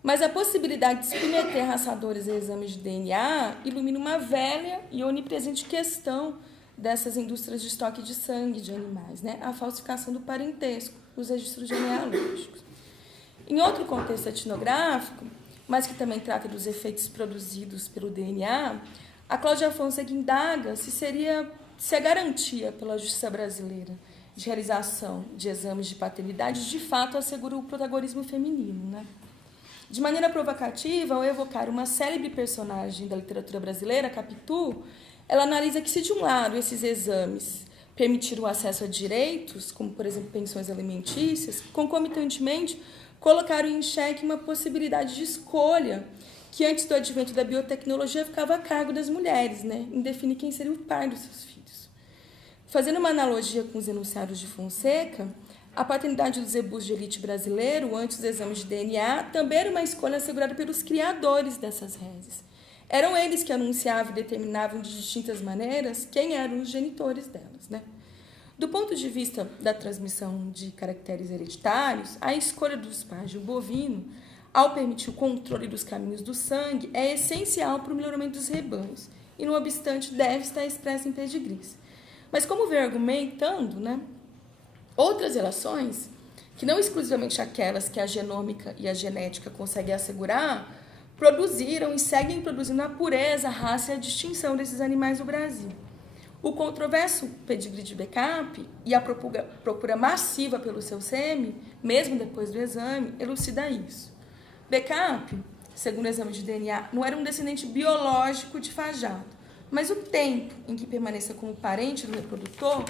mas a possibilidade de submeter raçadores a exames de DNA ilumina uma velha e onipresente questão dessas indústrias de estoque de sangue de animais, né? A falsificação do parentesco nos registros genealógicos. Em outro contexto etnográfico, mas que também trata dos efeitos produzidos pelo DNA, a Cláudia Fonseca indaga se a garantia pela justiça brasileira de realização de exames de paternidade de fato assegura o protagonismo feminino, né? De maneira provocativa, ao evocar uma célebre personagem da literatura brasileira, Capitu, ela analisa que, se de um lado esses exames permitiram o acesso a direitos, como, por exemplo, pensões alimentícias, concomitantemente colocaram em xeque uma possibilidade de escolha que, antes do advento da biotecnologia, ficava a cargo das mulheres, né, em definir quem seria o pai dos seus filhos. Fazendo uma analogia com os enunciados de Fonseca, a paternidade dos zebus de elite brasileiro, antes dos exames de DNA, também era uma escolha assegurada pelos criadores dessas reses. Eram eles que anunciavam e determinavam de distintas maneiras quem eram os genitores delas, né? Do ponto de vista da transmissão de caracteres hereditários, a escolha dos pais do bovino, ao permitir o controle dos caminhos do sangue, é essencial para o melhoramento dos rebanhos e, não obstante, deve estar expressa em pedigrees. Mas, como vem argumentando, né, outras relações, que não exclusivamente aquelas que a genômica e a genética conseguem assegurar, produziram e seguem produzindo a pureza, a raça e a distinção desses animais no Brasil. O controverso pedigree de Becap e a procura massiva pelo seu sêmen, mesmo depois do exame, elucida isso. Becap, segundo o exame de DNA, não era um descendente biológico de Fajardo, mas o tempo em que permanecia como parente do reprodutor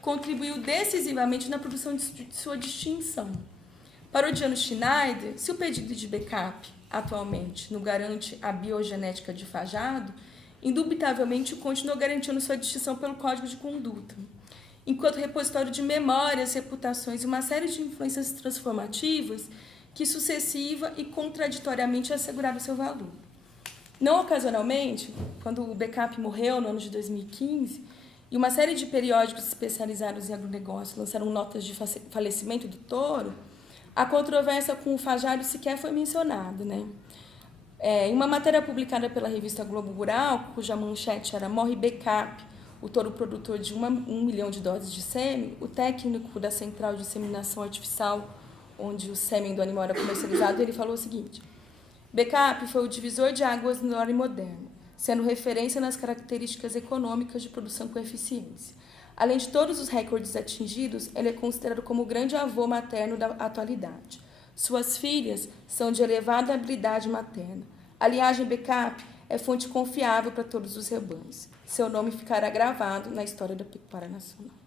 contribuiu decisivamente na produção de sua distinção. Parodiando Schneider, se o pedigree de Becap atualmente não garante a biogenética de Fajardo, indubitavelmente continuou garantindo sua distinção pelo código de conduta, enquanto repositório de memórias, reputações e uma série de influências transformativas que sucessiva e contraditoriamente asseguraram seu valor. Não ocasionalmente, quando o Becap morreu no ano de 2015, e uma série de periódicos especializados em agronegócio lançaram notas de falecimento do touro, a controvérsia com o Fajardo sequer foi mencionada, né? Em uma matéria publicada pela revista Globo Rural, cuja manchete era "Morre Becap, o touro produtor de 1 milhão de doses de sêmen", o técnico da Central de Inseminação Artificial, onde o sêmen do animal era comercializado, ele falou o seguinte: Becap foi o divisor de águas no lore moderno, sendo referência nas características econômicas de produção com eficiência. Além de todos os recordes atingidos, ele é considerado como o grande avô materno da atualidade. Suas filhas são de elevada habilidade materna. A linhagem Becap é fonte confiável para todos os rebanhos. Seu nome ficará gravado na história da pecuária nacional.